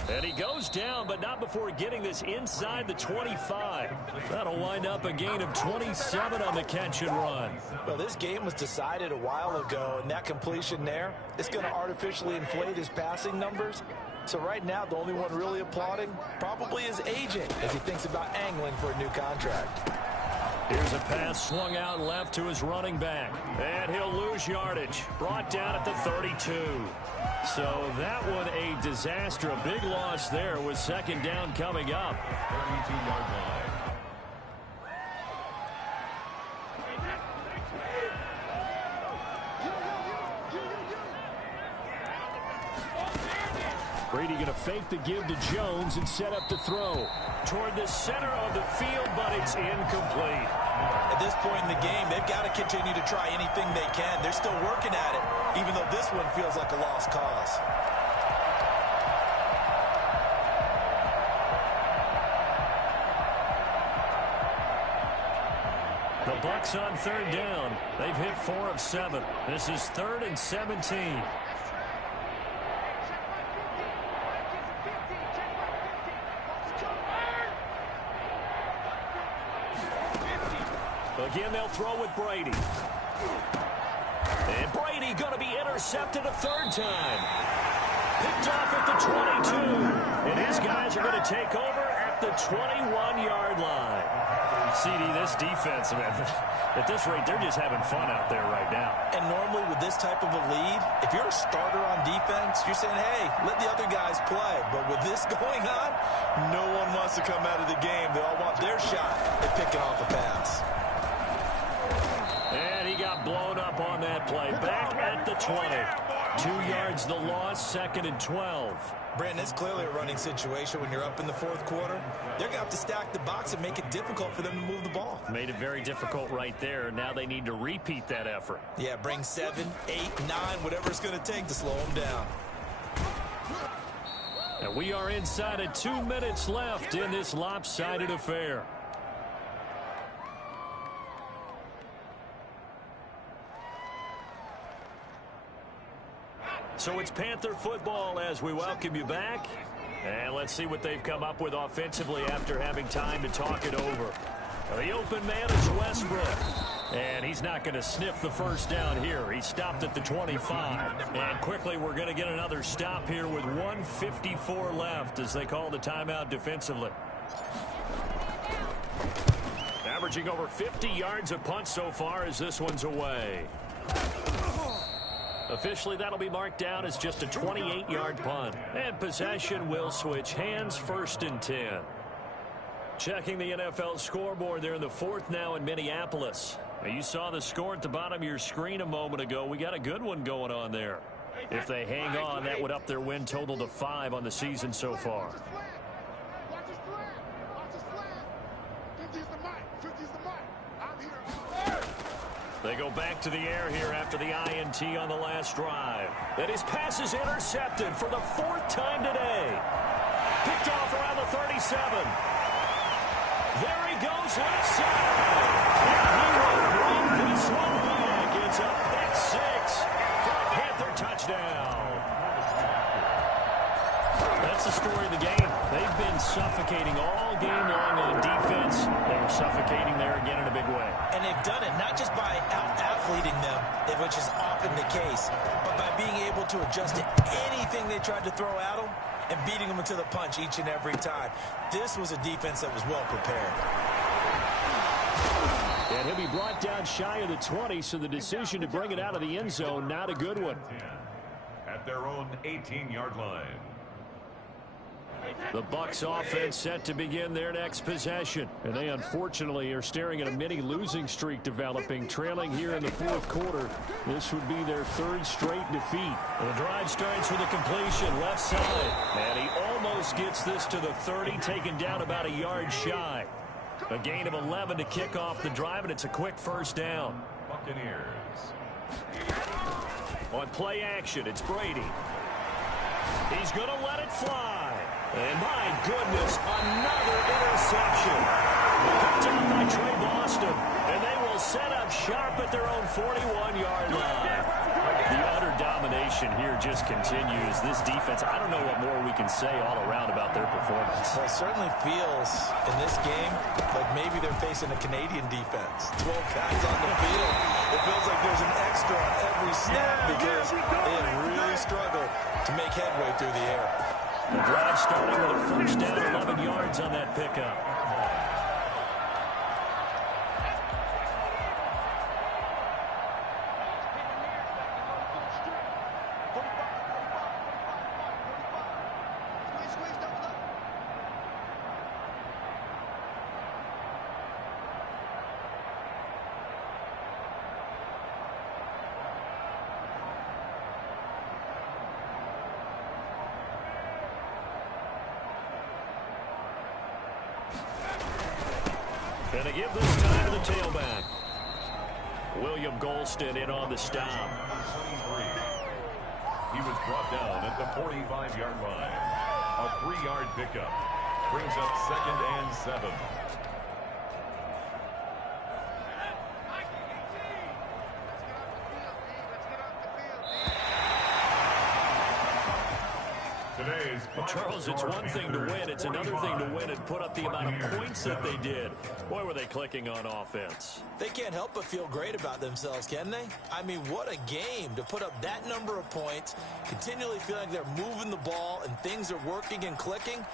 And he goes down, but not before getting this inside the 25. That'll wind up a gain of 27 on the catch and run. Well, this game was decided a while ago, and that completion there is going to artificially inflate his passing numbers. So right now, the only one really applauding probably his agent as he thinks about angling for a new contract. Here's a pass swung out left to his running back. And he'll lose yardage. Brought down at the 32. So that one a disaster. A big loss there with 2nd down coming up. 32-yard line. Brady going to fake the give to Jones and set up to throw. Toward the center of the field, but it's incomplete. At this point in the game, they've got to continue to try anything they can. They're still working at it, even though this one feels like a lost cause. The Bucs on 3rd down. They've hit 4 of 7. This is 3rd and 17. Again, they'll throw with Brady. And Brady going to be intercepted a 3rd time. Picked off at the 22. And his guys are going to take over at the 21-yard line. CD, this defense, man, at this rate, they're just having fun out there right now. And normally with this type of a lead, if you're a starter on defense, you're saying, hey, let the other guys play. But with this going on, no one wants to come out of the game. They all want their shot at picking off a pass. And he got blown up on that play. Back at the 20. 2 yards the loss, 2nd and 12. Brandon, it's clearly a running situation when you're up in the 4th quarter. They're going to have to stack the box and make it difficult for them to move the ball. Made it very difficult right there. Now they need to repeat that effort. Yeah, bring 7, 8, 9, whatever it's going to take to slow them down. And we are inside of 2 minutes left in this lopsided affair. So it's Panther football as we welcome you back. And let's see what they've come up with offensively after having time to talk it over. Now, the open man is Westbrook. And he's not going to sniff the first down here. He stopped at the 25. And quickly we're going to get another stop here with 1:54 left as they call the timeout defensively. Averaging over 50 yards a punt so far as this one's away. Officially, that'll be marked down as just a 28-yard punt. And possession will switch hands, 1st and 10. Checking the NFL scoreboard there in the 4th now in Minneapolis. Now, you saw the score at the bottom of your screen a moment ago. We got a good one going on there. If they hang on, that would up their win total to 5 on the season so far. They go back to the air here after the INT on the last drive. And his pass is intercepted for the 4th time today. Picked off around the 37. There he goes left side. And he will bring this one back. It's a pick 6 for a Panther touchdown. That's the story of the game. They've been suffocating all game long on defense. They were suffocating there again in a big way. And they've done it not just by out-athleting them, which is often the case, but by being able to adjust to anything they tried to throw at them and beating them into the punch each and every time. This was a defense that was well prepared. And he'll be brought down shy of the 20, so the decision to bring it out of the end zone, not a good one. At their own 18-yard line. The Bucs offense set to begin their next possession. And they unfortunately are staring at a mini losing streak developing, trailing here in the 4th quarter. This would be their 3rd straight defeat. And the drive starts with a completion left side. And he almost gets this to the 30, taken down about a yard shy. A gain of 11 to kick off the drive, and it's a quick 1st down. Buccaneers. On play action, it's Brady. He's going to let it fly. And my goodness, another interception. Picked up by Trey Boston. And they will set up shop at their own 41-yard line. The utter domination here just continues. This defense, I don't know what more we can say all around about their performance. Well, it certainly feels in this game like maybe they're facing a Canadian defense. 12 guys on the field. It feels like there's an extra on every snap because they have really struggled to make headway through the air. The drive starting with a 1st down, 11 yards on that pickup. And they give this time to the tailback. William Golston in on the stop. He was brought down at the 45-yard line. A 3-yard pickup brings up 2nd and 7. Charles, it's one thing to win. It's another thing to win and put up the amount of points that they did. Boy, were they clicking on offense. They can't help but feel great about themselves, can they? I mean, what a game to put up that number of points, continually feel like they're moving the ball and things are working and clicking.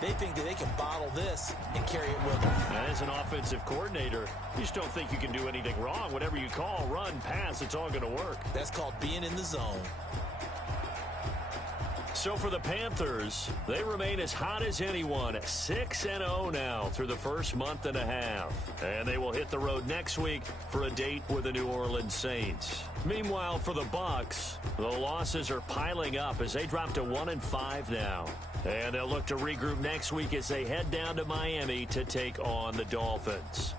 They think that they can bottle this and carry it with them. As an offensive coordinator, you just don't think you can do anything wrong. Whatever you call, run, pass, it's all going to work. That's called being in the zone. So for the Panthers, they remain as hot as anyone, 6-0 now through the first month and a half. And they will hit the road next week for a date with the New Orleans Saints. Meanwhile, for the Bucs, the losses are piling up as they drop to 1-5 now. And they'll look to regroup next week as they head down to Miami to take on the Dolphins.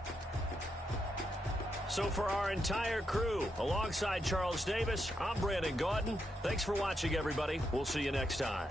So for our entire crew, alongside Charles Davis, I'm Brandon Gaudin. Thanks for watching, everybody. We'll see you next time.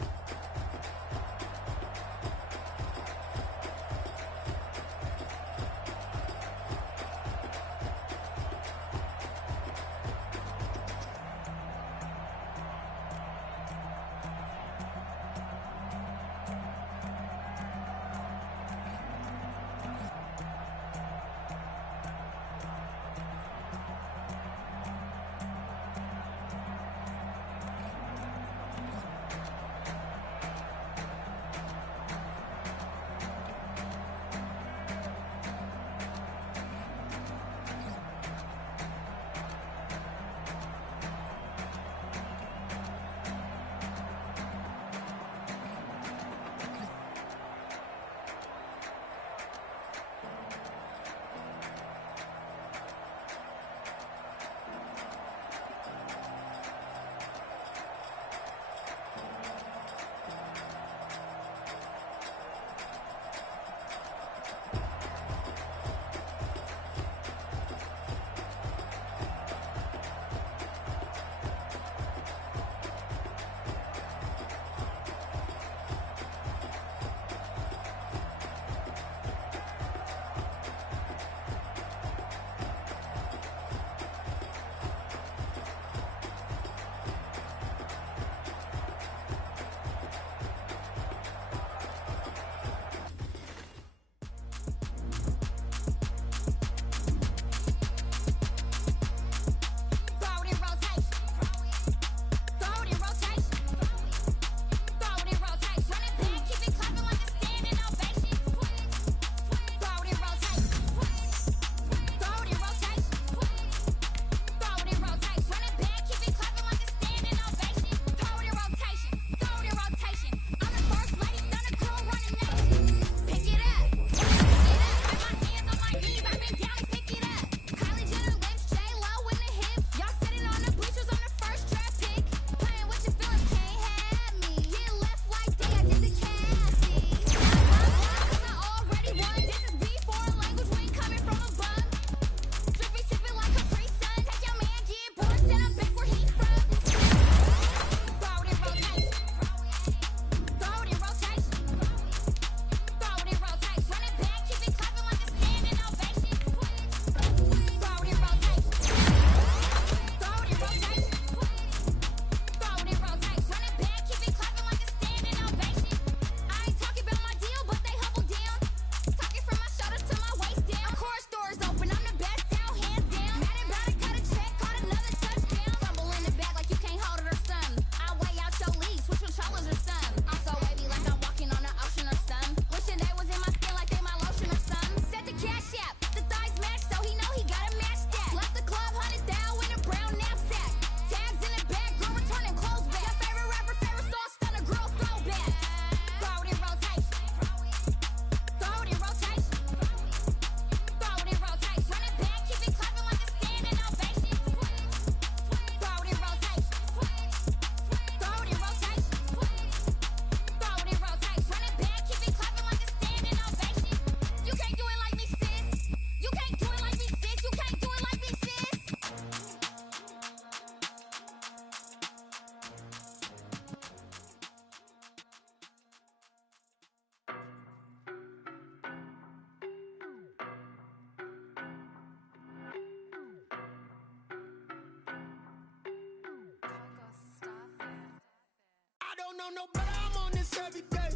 know no better, I'm on this every day.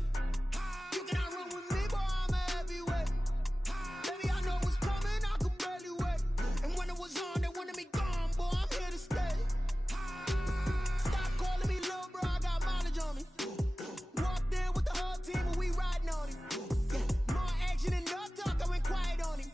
You cannot run with me, boy, I'm a heavyweight. Baby, I know what's coming, I could barely wait. And when it was on, they wanted me gone, boy, I'm here to stay. Stop calling me little bro, I got mileage on me. Walked in with the whole team and we riding on him. Yeah, more action and no talk, I went quiet on him.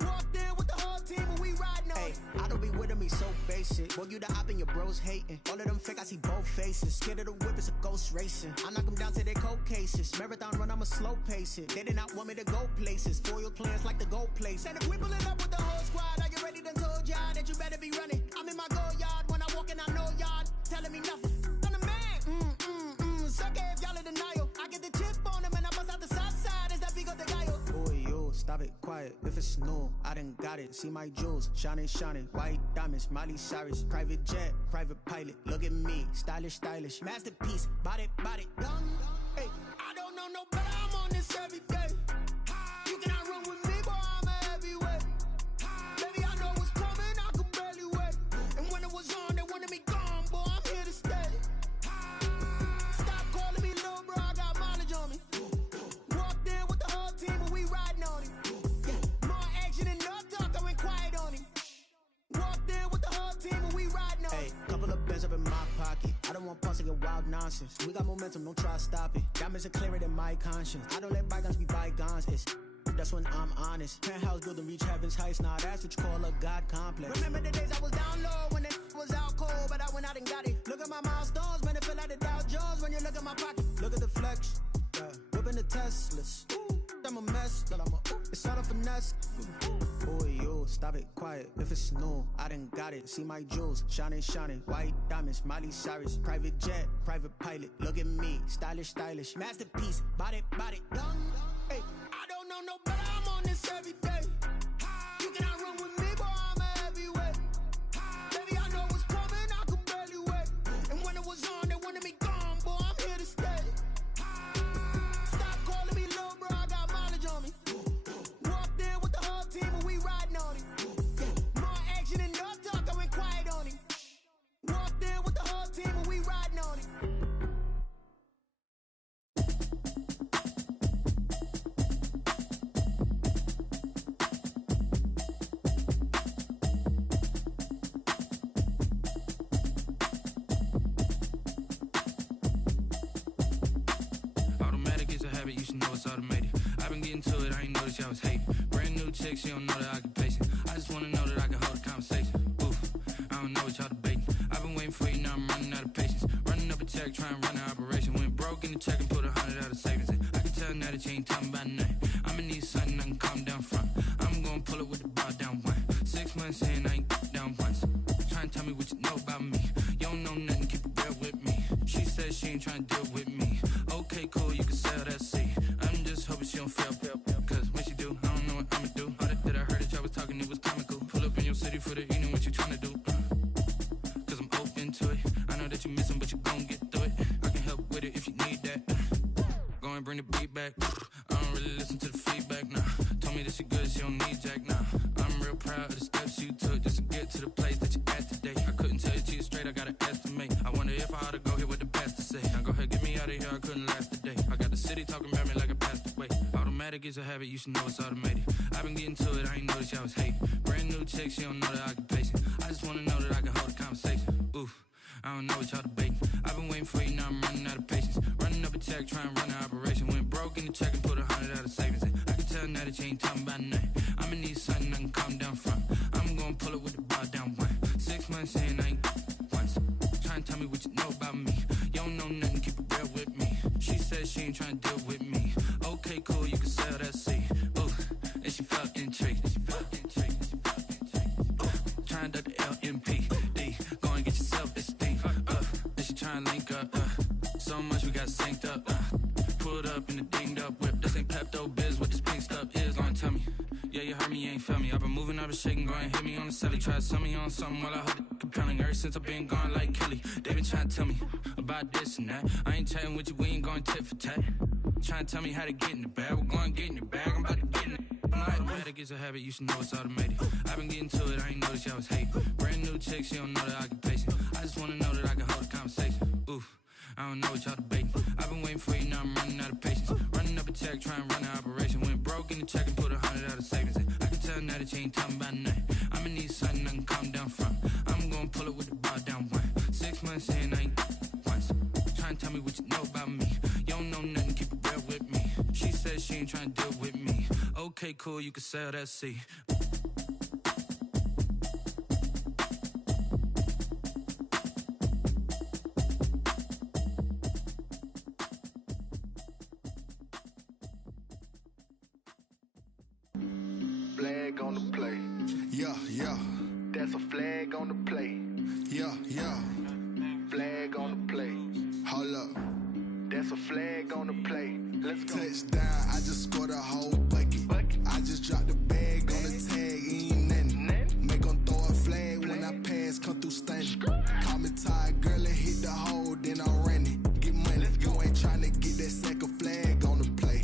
Walked in with the whole team and we riding on him. I don't be with me so basic. Boy, you the op and your bros hating. All of them fake, I see both faces. Scared of the whip, it's a ghost racing. I knock them down to their cold cases. Marathon run, I'ma slow pace it. They did not want me to go places. Foil plans like the goal place. And if we pulling up with the whole squad, are you ready? Done told y'all that you better be running. I'm in my go yard. When I walk in, I know y'all telling me nothing. I'm the man. Suck it if y'all in denial. I get the chip on them and I bust out the south side. Is that Vigo de Gallo? Boy, yo, stop it, quiet. If it's new, I done got it. See my jewels, shining, shining. White diamonds, Miley Cyrus. Private jet, private pilot. Look at me, stylish, stylish. Masterpiece, body, body. Hey, I don't know no better. I'm on this every day. You cannot run with me, boy, I'm a heavyweight. Baby, I know what's coming, I could barely wait. And when it was on, they wanted me gone, boy, I'm here to stay. Stop calling me little bro, I got mileage on me. Walked in with the whole team and we riding on him. Yeah, more action and no talk, I went quiet on him. Walked in with the whole team and we riding on him. Hey, couple of bands up in my pocket. I don't want pause to get wild nonsense. We got momentum, don't try to stop it. Diamonds are clearer than my conscience. I don't let bygones be bygones. It's that's when I'm honest. Penthouse building, reach heaven's heights. Nah, that's what you call a God complex. Remember the days I was down low when it was out cold, but I went out and got it. Look at my milestones, man, it feel like the Dow Jones when you look at my pocket. Look at the flex, whipping the Teslas. I'm a mess, but it's all a finesse. Boy, yo, stop it, quiet. If it's new, I done got it. See my jewels, shining, shining. White diamonds, Miley Cyrus. Private jet, private pilot. Look at me, stylish, stylish. Masterpiece, body, body. Hey, I don't know no better. I'm on this every day. You cannot run with me, boy, I'm a heavyweight. Baby, I know what's coming, I could barely wait. And when it was on, they wanted me gone, boy, I'm here to stay. Stop calling me little bro, I got mileage on me. Walked in with the whole team and we riding on him. Yeah, more action and no talk, I went quiet on him. Walked in with the whole team and we riding on him. You should know it's automated. I've been getting to it, I ain't noticed y'all was hating. Brand new chick, she don't know the occupation. I just wanna know that I can hold a conversation. Oof, I don't know what y'all debating. I've been waiting for you, now I'm running out of patience. Running up a check, trying to run an operation. Went broke in the check and put 100 out of savings in. I can tell now that you ain't talking about nothing. I'ma need something I can calm down front. I'm gonna pull it with the bar down one. 6 months in, I ain't down once. Trying to tell me what you know about me. You don't know nothing, keep it real with me. She said she ain't trying to deal with me. Okay, cool, you can sell that seat. I'm just hoping she don't fail. Cause when she do, I don't know what I'ma do. All that I heard that y'all was talking, it was comical. Pull up in your city for the evening, what you trying to do? Cause I'm open to it. I know that you missing, but you gon' get through it. I can help with it if you need that. Go and bring the beat back. I don't really listen to the feedback, nah. Told me that she good, she don't need jack, nah. I'm real proud of the steps you took just to get to the place that you at today. I couldn't tell you to you straight, I gotta estimate. I wonder if I ought to go here with the pastor say. Now go ahead, get me out of here, I couldn't last a day. I got the city talking about me like I passed away. Automatic is a habit, you should know it's automated. I've been getting to it, I ain't noticed y'all was hating. Brand new chick, she don't know the occupation. I just wanna know that I can hold a conversation. Oof, I don't know what y'all debating. I've been waiting for you, now I'm running out of patience. Running up a check, trying to run an operation. Went broke in the check and put 100 out of savings in. I can tell now that you ain't talking about nothing. I'ma need something I can calm down front. I'm gonna pull it with the bar down one. 6 months in, I ain't once. Trying to tell me what you know about me. You don't know nothing, keep it real with me. She said she ain't trying to deal with me. Okay, cool, you can sell that seat. Ooh, and she felt intrigued. Trying to the LMPD. Go and get your self-esteem. And she trying to link up. So much we got synced up. Pulled up in the dinged up whip. This ain't Pepto-Biz, what this pink stuff is. Go and tell me. Yeah, you heard me, you ain't felt me. I've been moving, I've been shaking, go and hit me on the celly. Try to sell me on something while I hold it compelling. Ever since I've been gone like Kelly, they been trying to tell me about this and that. I ain't chatting with you, we ain't going tit for tat. Trying to tell me how to get in the bag, we're going to get in the bag, I'm about to get in it. Automatic is a habit, you should know it's automated. I've been getting to it, I ain't noticed y'all was hating. Brand new chick, she don't know the occupation. I just wanna know that I can hold a conversation. Oof, I don't know what y'all debating. I've been waiting for you, now I'm running out of patience. Running up a check, trying to run an operation. Went broke in the check and put 100 out of savings. I can tell now that you ain't talking about nothing. I'ma need something I can calm down from. I'm gonna pull it with the bar down one. 6 months in, I ain't once. Trying to tell me what you know about me. You don't know nothing, keep it real with me. She says she ain't trying to deal with me. Okay, cool, you can sell that seat. Flag on the play. Yeah, yeah. That's a flag on the play. Yeah, yeah. Flag on the play. Hold up. That's a flag on the play. Let's go. Touchdown, I just scored a whole bucket. I just dropped the bag on the tag, ain't nothing. Make 'em throw a flag when I pass, come through stunning. Call me tired, girl, and hit the hole, then I'm running. Get money, you ain't tryna get that second flag on the play.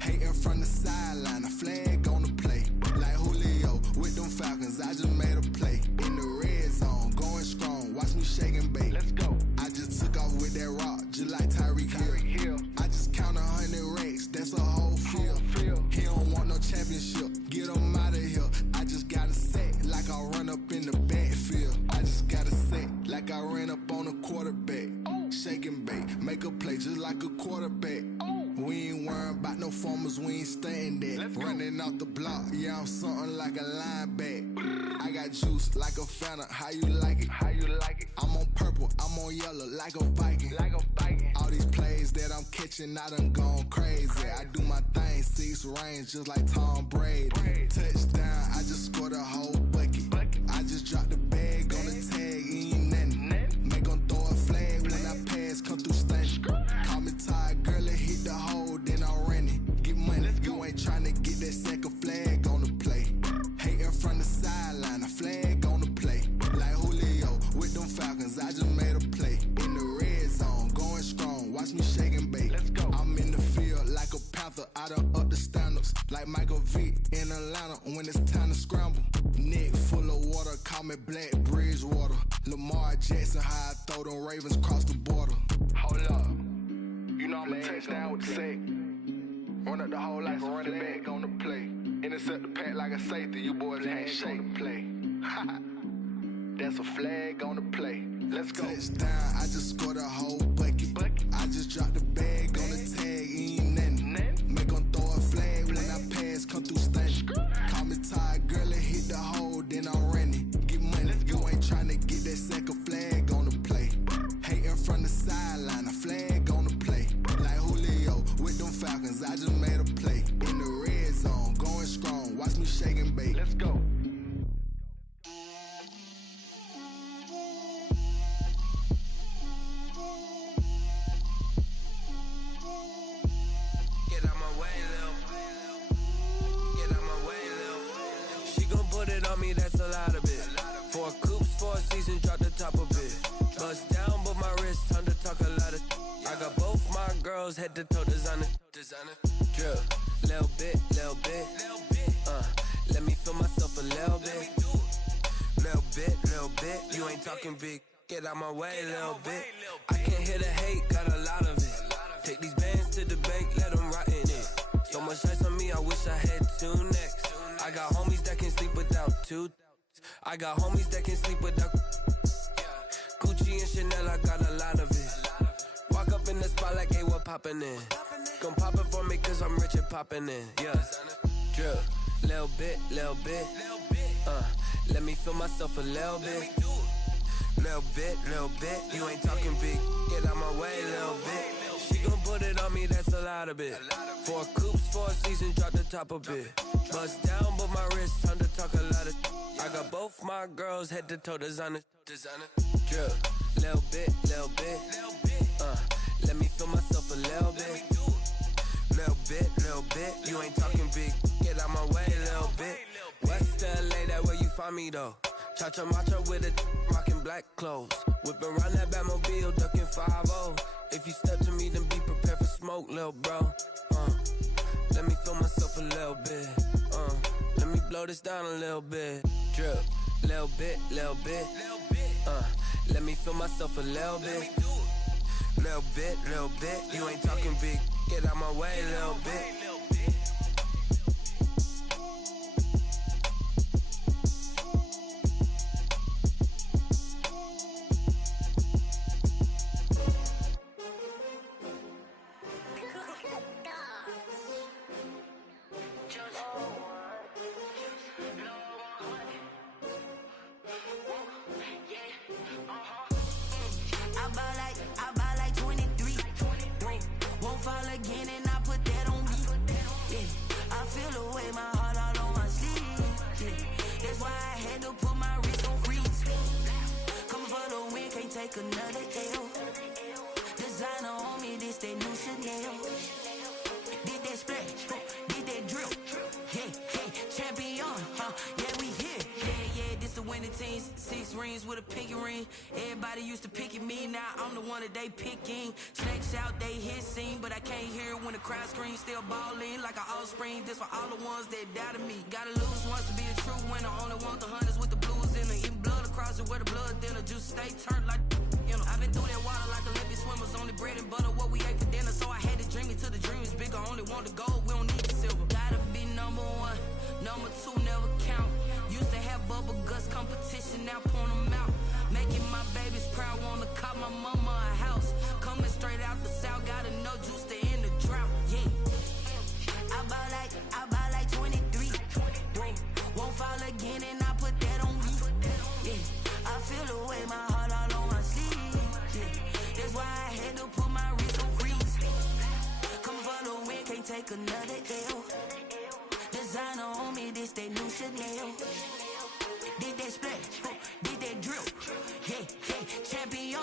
Hating from the sideline, a flag on the play. Like Julio with them Falcons, I just made a play. In the red zone, going strong, watch me shake and bake. Let's go. I just took off with that rock, just like Tyreek Hill. I just count 100 racks, that's a whole field. He don't want no championship, get him out of here. I just got a set, like I run up in the backfield. I just got a set, like I ran up on a quarterback. Shake and bake, make a play just like a quarterback. We ain't worrying about no formers, we ain't staying there. Running off the block, yeah, I'm something like a lineback. I got juice like a Fanta, how you like it? How you like it? I'm on purple, I'm on yellow, like a Viking. Like a Viking. All these plays that I'm catching, I done gone crazy. I do my thing, 6 range, just like Tom Brady. Touchdown, I just scored a whole bucket. I just dropped the bag on the tag, ain't nothing. Make 'em throw a flag when I pass, come through stunning. Call me tired, girl, and hit the hole, then I'm running. Get money, you ain't tryna get that second flag on the play. Hating from the sideline, a flag on the play. Like Julio with them Falcons, I just made a play. In the red zone, going strong, watch me shake and bake. Let's go. I'm in the field like a Panther, I done up the standards. Like Michael Vick in Atlanta when it's time to scramble. Neck full of water, call me Black Bridgewater. Lamar Jackson, how I throw them Ravens cross the border. Hold up. You know I'm a touchdown with the sack. Run up the hole like a running back on the play. Intercept the pack like a safety. You boys ain't shake the play. That's a flag on the play. Let's go. Touchdown, I just scored a whole bucket. I just dropped the bag on the tag, ain't nothing. Make 'em throw a flag when I pass, come through stunning. Call me tired, girl, and hit the hole, then I'm running. Get money, you ain't tryna get that second flag on the play. Hating from the sideline, a flag on the play. Like Julio with them Falcons, I just made a play. In the red zone, going strong, watch me shake and bake. Let's go. Get out my way, Lil. Get out my way, Lil. She gon' put it on me, that's a lot of it. 4 coops, 4 seasons, drop the top of it. Bust down, but my wrist, time to talk a lot of. I got both my girls, head to toe designer. Drill, little bit, little bit. Let me feel myself a little bit. Little bit. You ain't talking big. Get out my way, little bit. I can't hear the hate, got a lot of it. Take these bands to the bank, let them rot in it. So much ice on me, I wish I had 2 necks. I got homies that can sleep without 2. I got homies that can sleep without Gucci and Chanel, I got a lot of it. Walk up in the spot like, hey, what poppin' in? Gon' pop it for me cause I'm rich and poppin' in, yeah. Drill, little bit. Let me feel myself a little bit. Little bit. You ain't talking big. Get out my way, little bit. She gon' put it on me, that's a lot of it. 4 coops, 4 seasons, drop the top a bit. Bust down, but my wrist, time to talk a lot of. I got both my girls, head to toe designer. Drill, little bit. Let me feel myself a little bit. Little bit. You ain't talking big. Get out my way, little bit. West LA, that where you find me though. Cha-cha matcha with a rockin' black clothes. Whip around that Batmobile, ducking 5-0. If you step to me, then be prepared for smoke, lil' bro. Let me feel myself a little bit. Let me blow this down a little bit. Drip, little bit. Let me feel myself a little bit. Little bit, you ain't talking big. Get out my way, little bit. I buy like 23. Won't fall again and I put that on me. Yeah, I feel the way, my heart all on my sleeve. Yeah, that's why I had to put my wrist on freeze. Coming for the win, can't take another L. Designer on me, this that new Chanel. Did that splash, did that drill. Yeah, champion, yeah, we here. Yeah, this the winning team. 6 rings with a pinky ring. Everybody used to pick at me, now I'm the one that they picking. Snakes out, they hit scene, but I can't hear it when the crowd screams. Still balling like an offspring. This for all the ones that doubted me. Gotta lose once to be a true winner. Only want the hunters with the blues in it. Even blood across it where the blood thinner. Juice stay turned like, you know. I've been through that water like Olympic swimmers. Only bread and butter, what we ate for dinner. So I had to dream it till the dream is bigger. Only want the gold, we don't need the silver. Gotta be number 1, number 2 never count. Used to have bubble guts competition, now point them out. Making my babies proud, wanna cop my mama a house. Coming straight out the south, gotta know juice to end the drought. Yeah, I buy like 23. Won't fall again and I put that on me. Yeah, I feel the way, my heart all on my sleeve. Yeah, that's why I had to put my wrist on freeze. Come for the win, can't take another L. Designer on me, this that new Chanel. Did that splash, did that drill. Yeah, champion,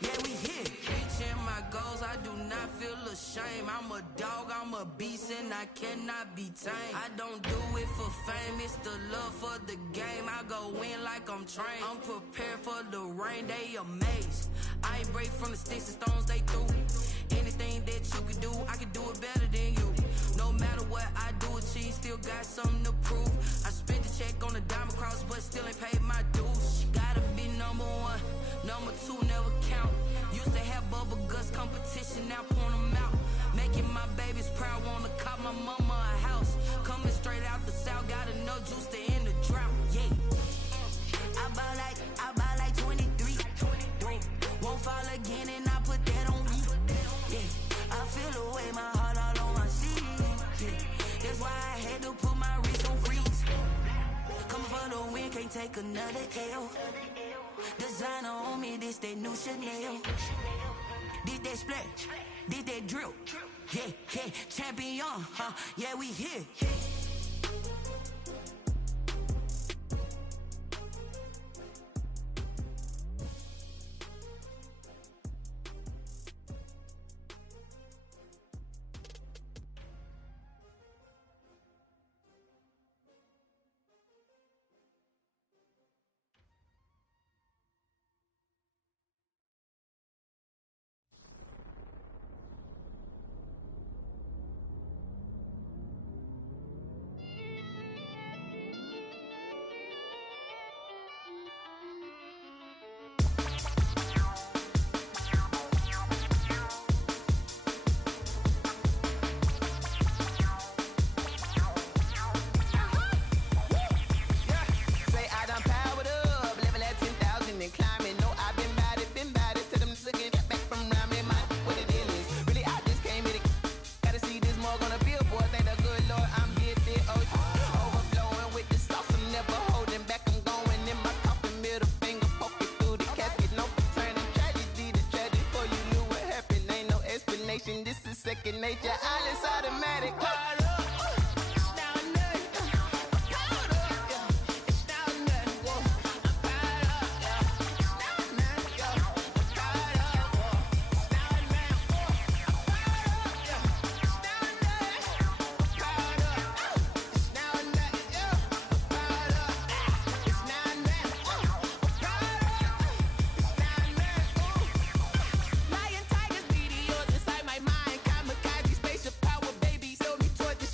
yeah, we here. Reaching my goals, I do not feel ashamed. I'm a dog, I'm a beast, and I cannot be tamed. I don't do it for fame, it's the love for the game. I go in like I'm trained. I'm prepared for the rain, they amazed. I ain't break from the sticks and stones they threw. Anything that you can do, I can do it better than you. No matter what I do, achieve, still got something to prove. I spent the check on the diamond cross, but still ain't paid my dues. Gotta be number 1, number 2 never count. Used to have bubble guts competition, now point them out. Making my babies proud, wanna cop my mama a house. Coming straight out the south, gotta know juice to end the drought. Yeah, I buy like 23. Won't fall again and I put that on me. Yeah, I feel the way, my heart all on my sleeve. Yeah, that's why I had to put my wrist on freeze. Coming for the win, can't take another L. Designer on me, this that new Chanel. Did that splash, did that drill. Yeah, champion, yeah, we here. Second nature, all is automatic. Lion, tigers, meteors inside my mind. Kamikaze, spaceship power, baby. Sold me toward the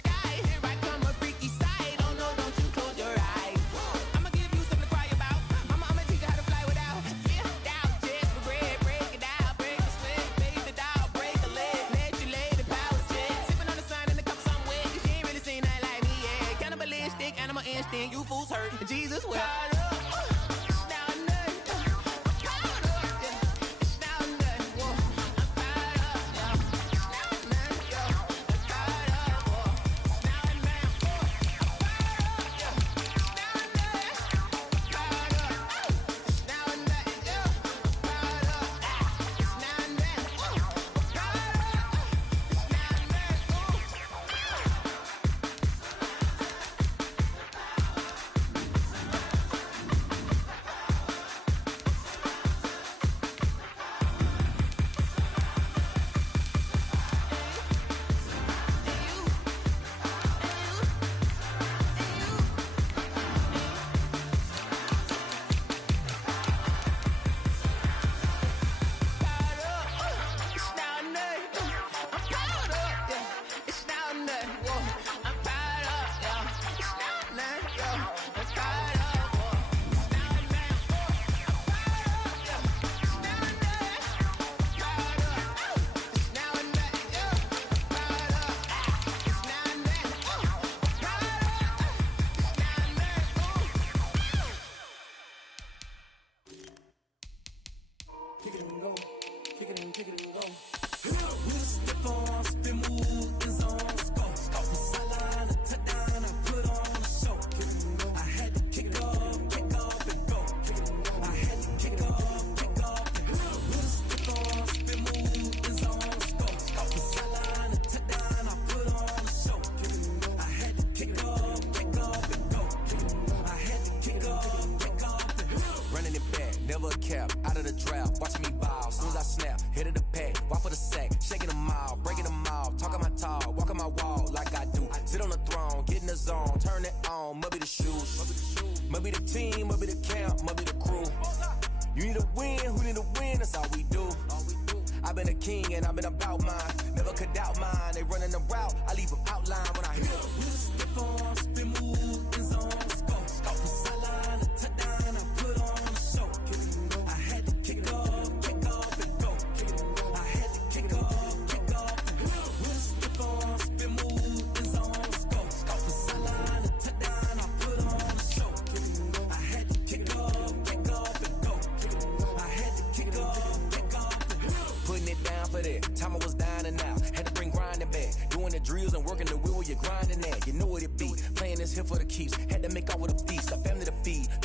Here for the keeps, had to make out with a feast, a family to feed.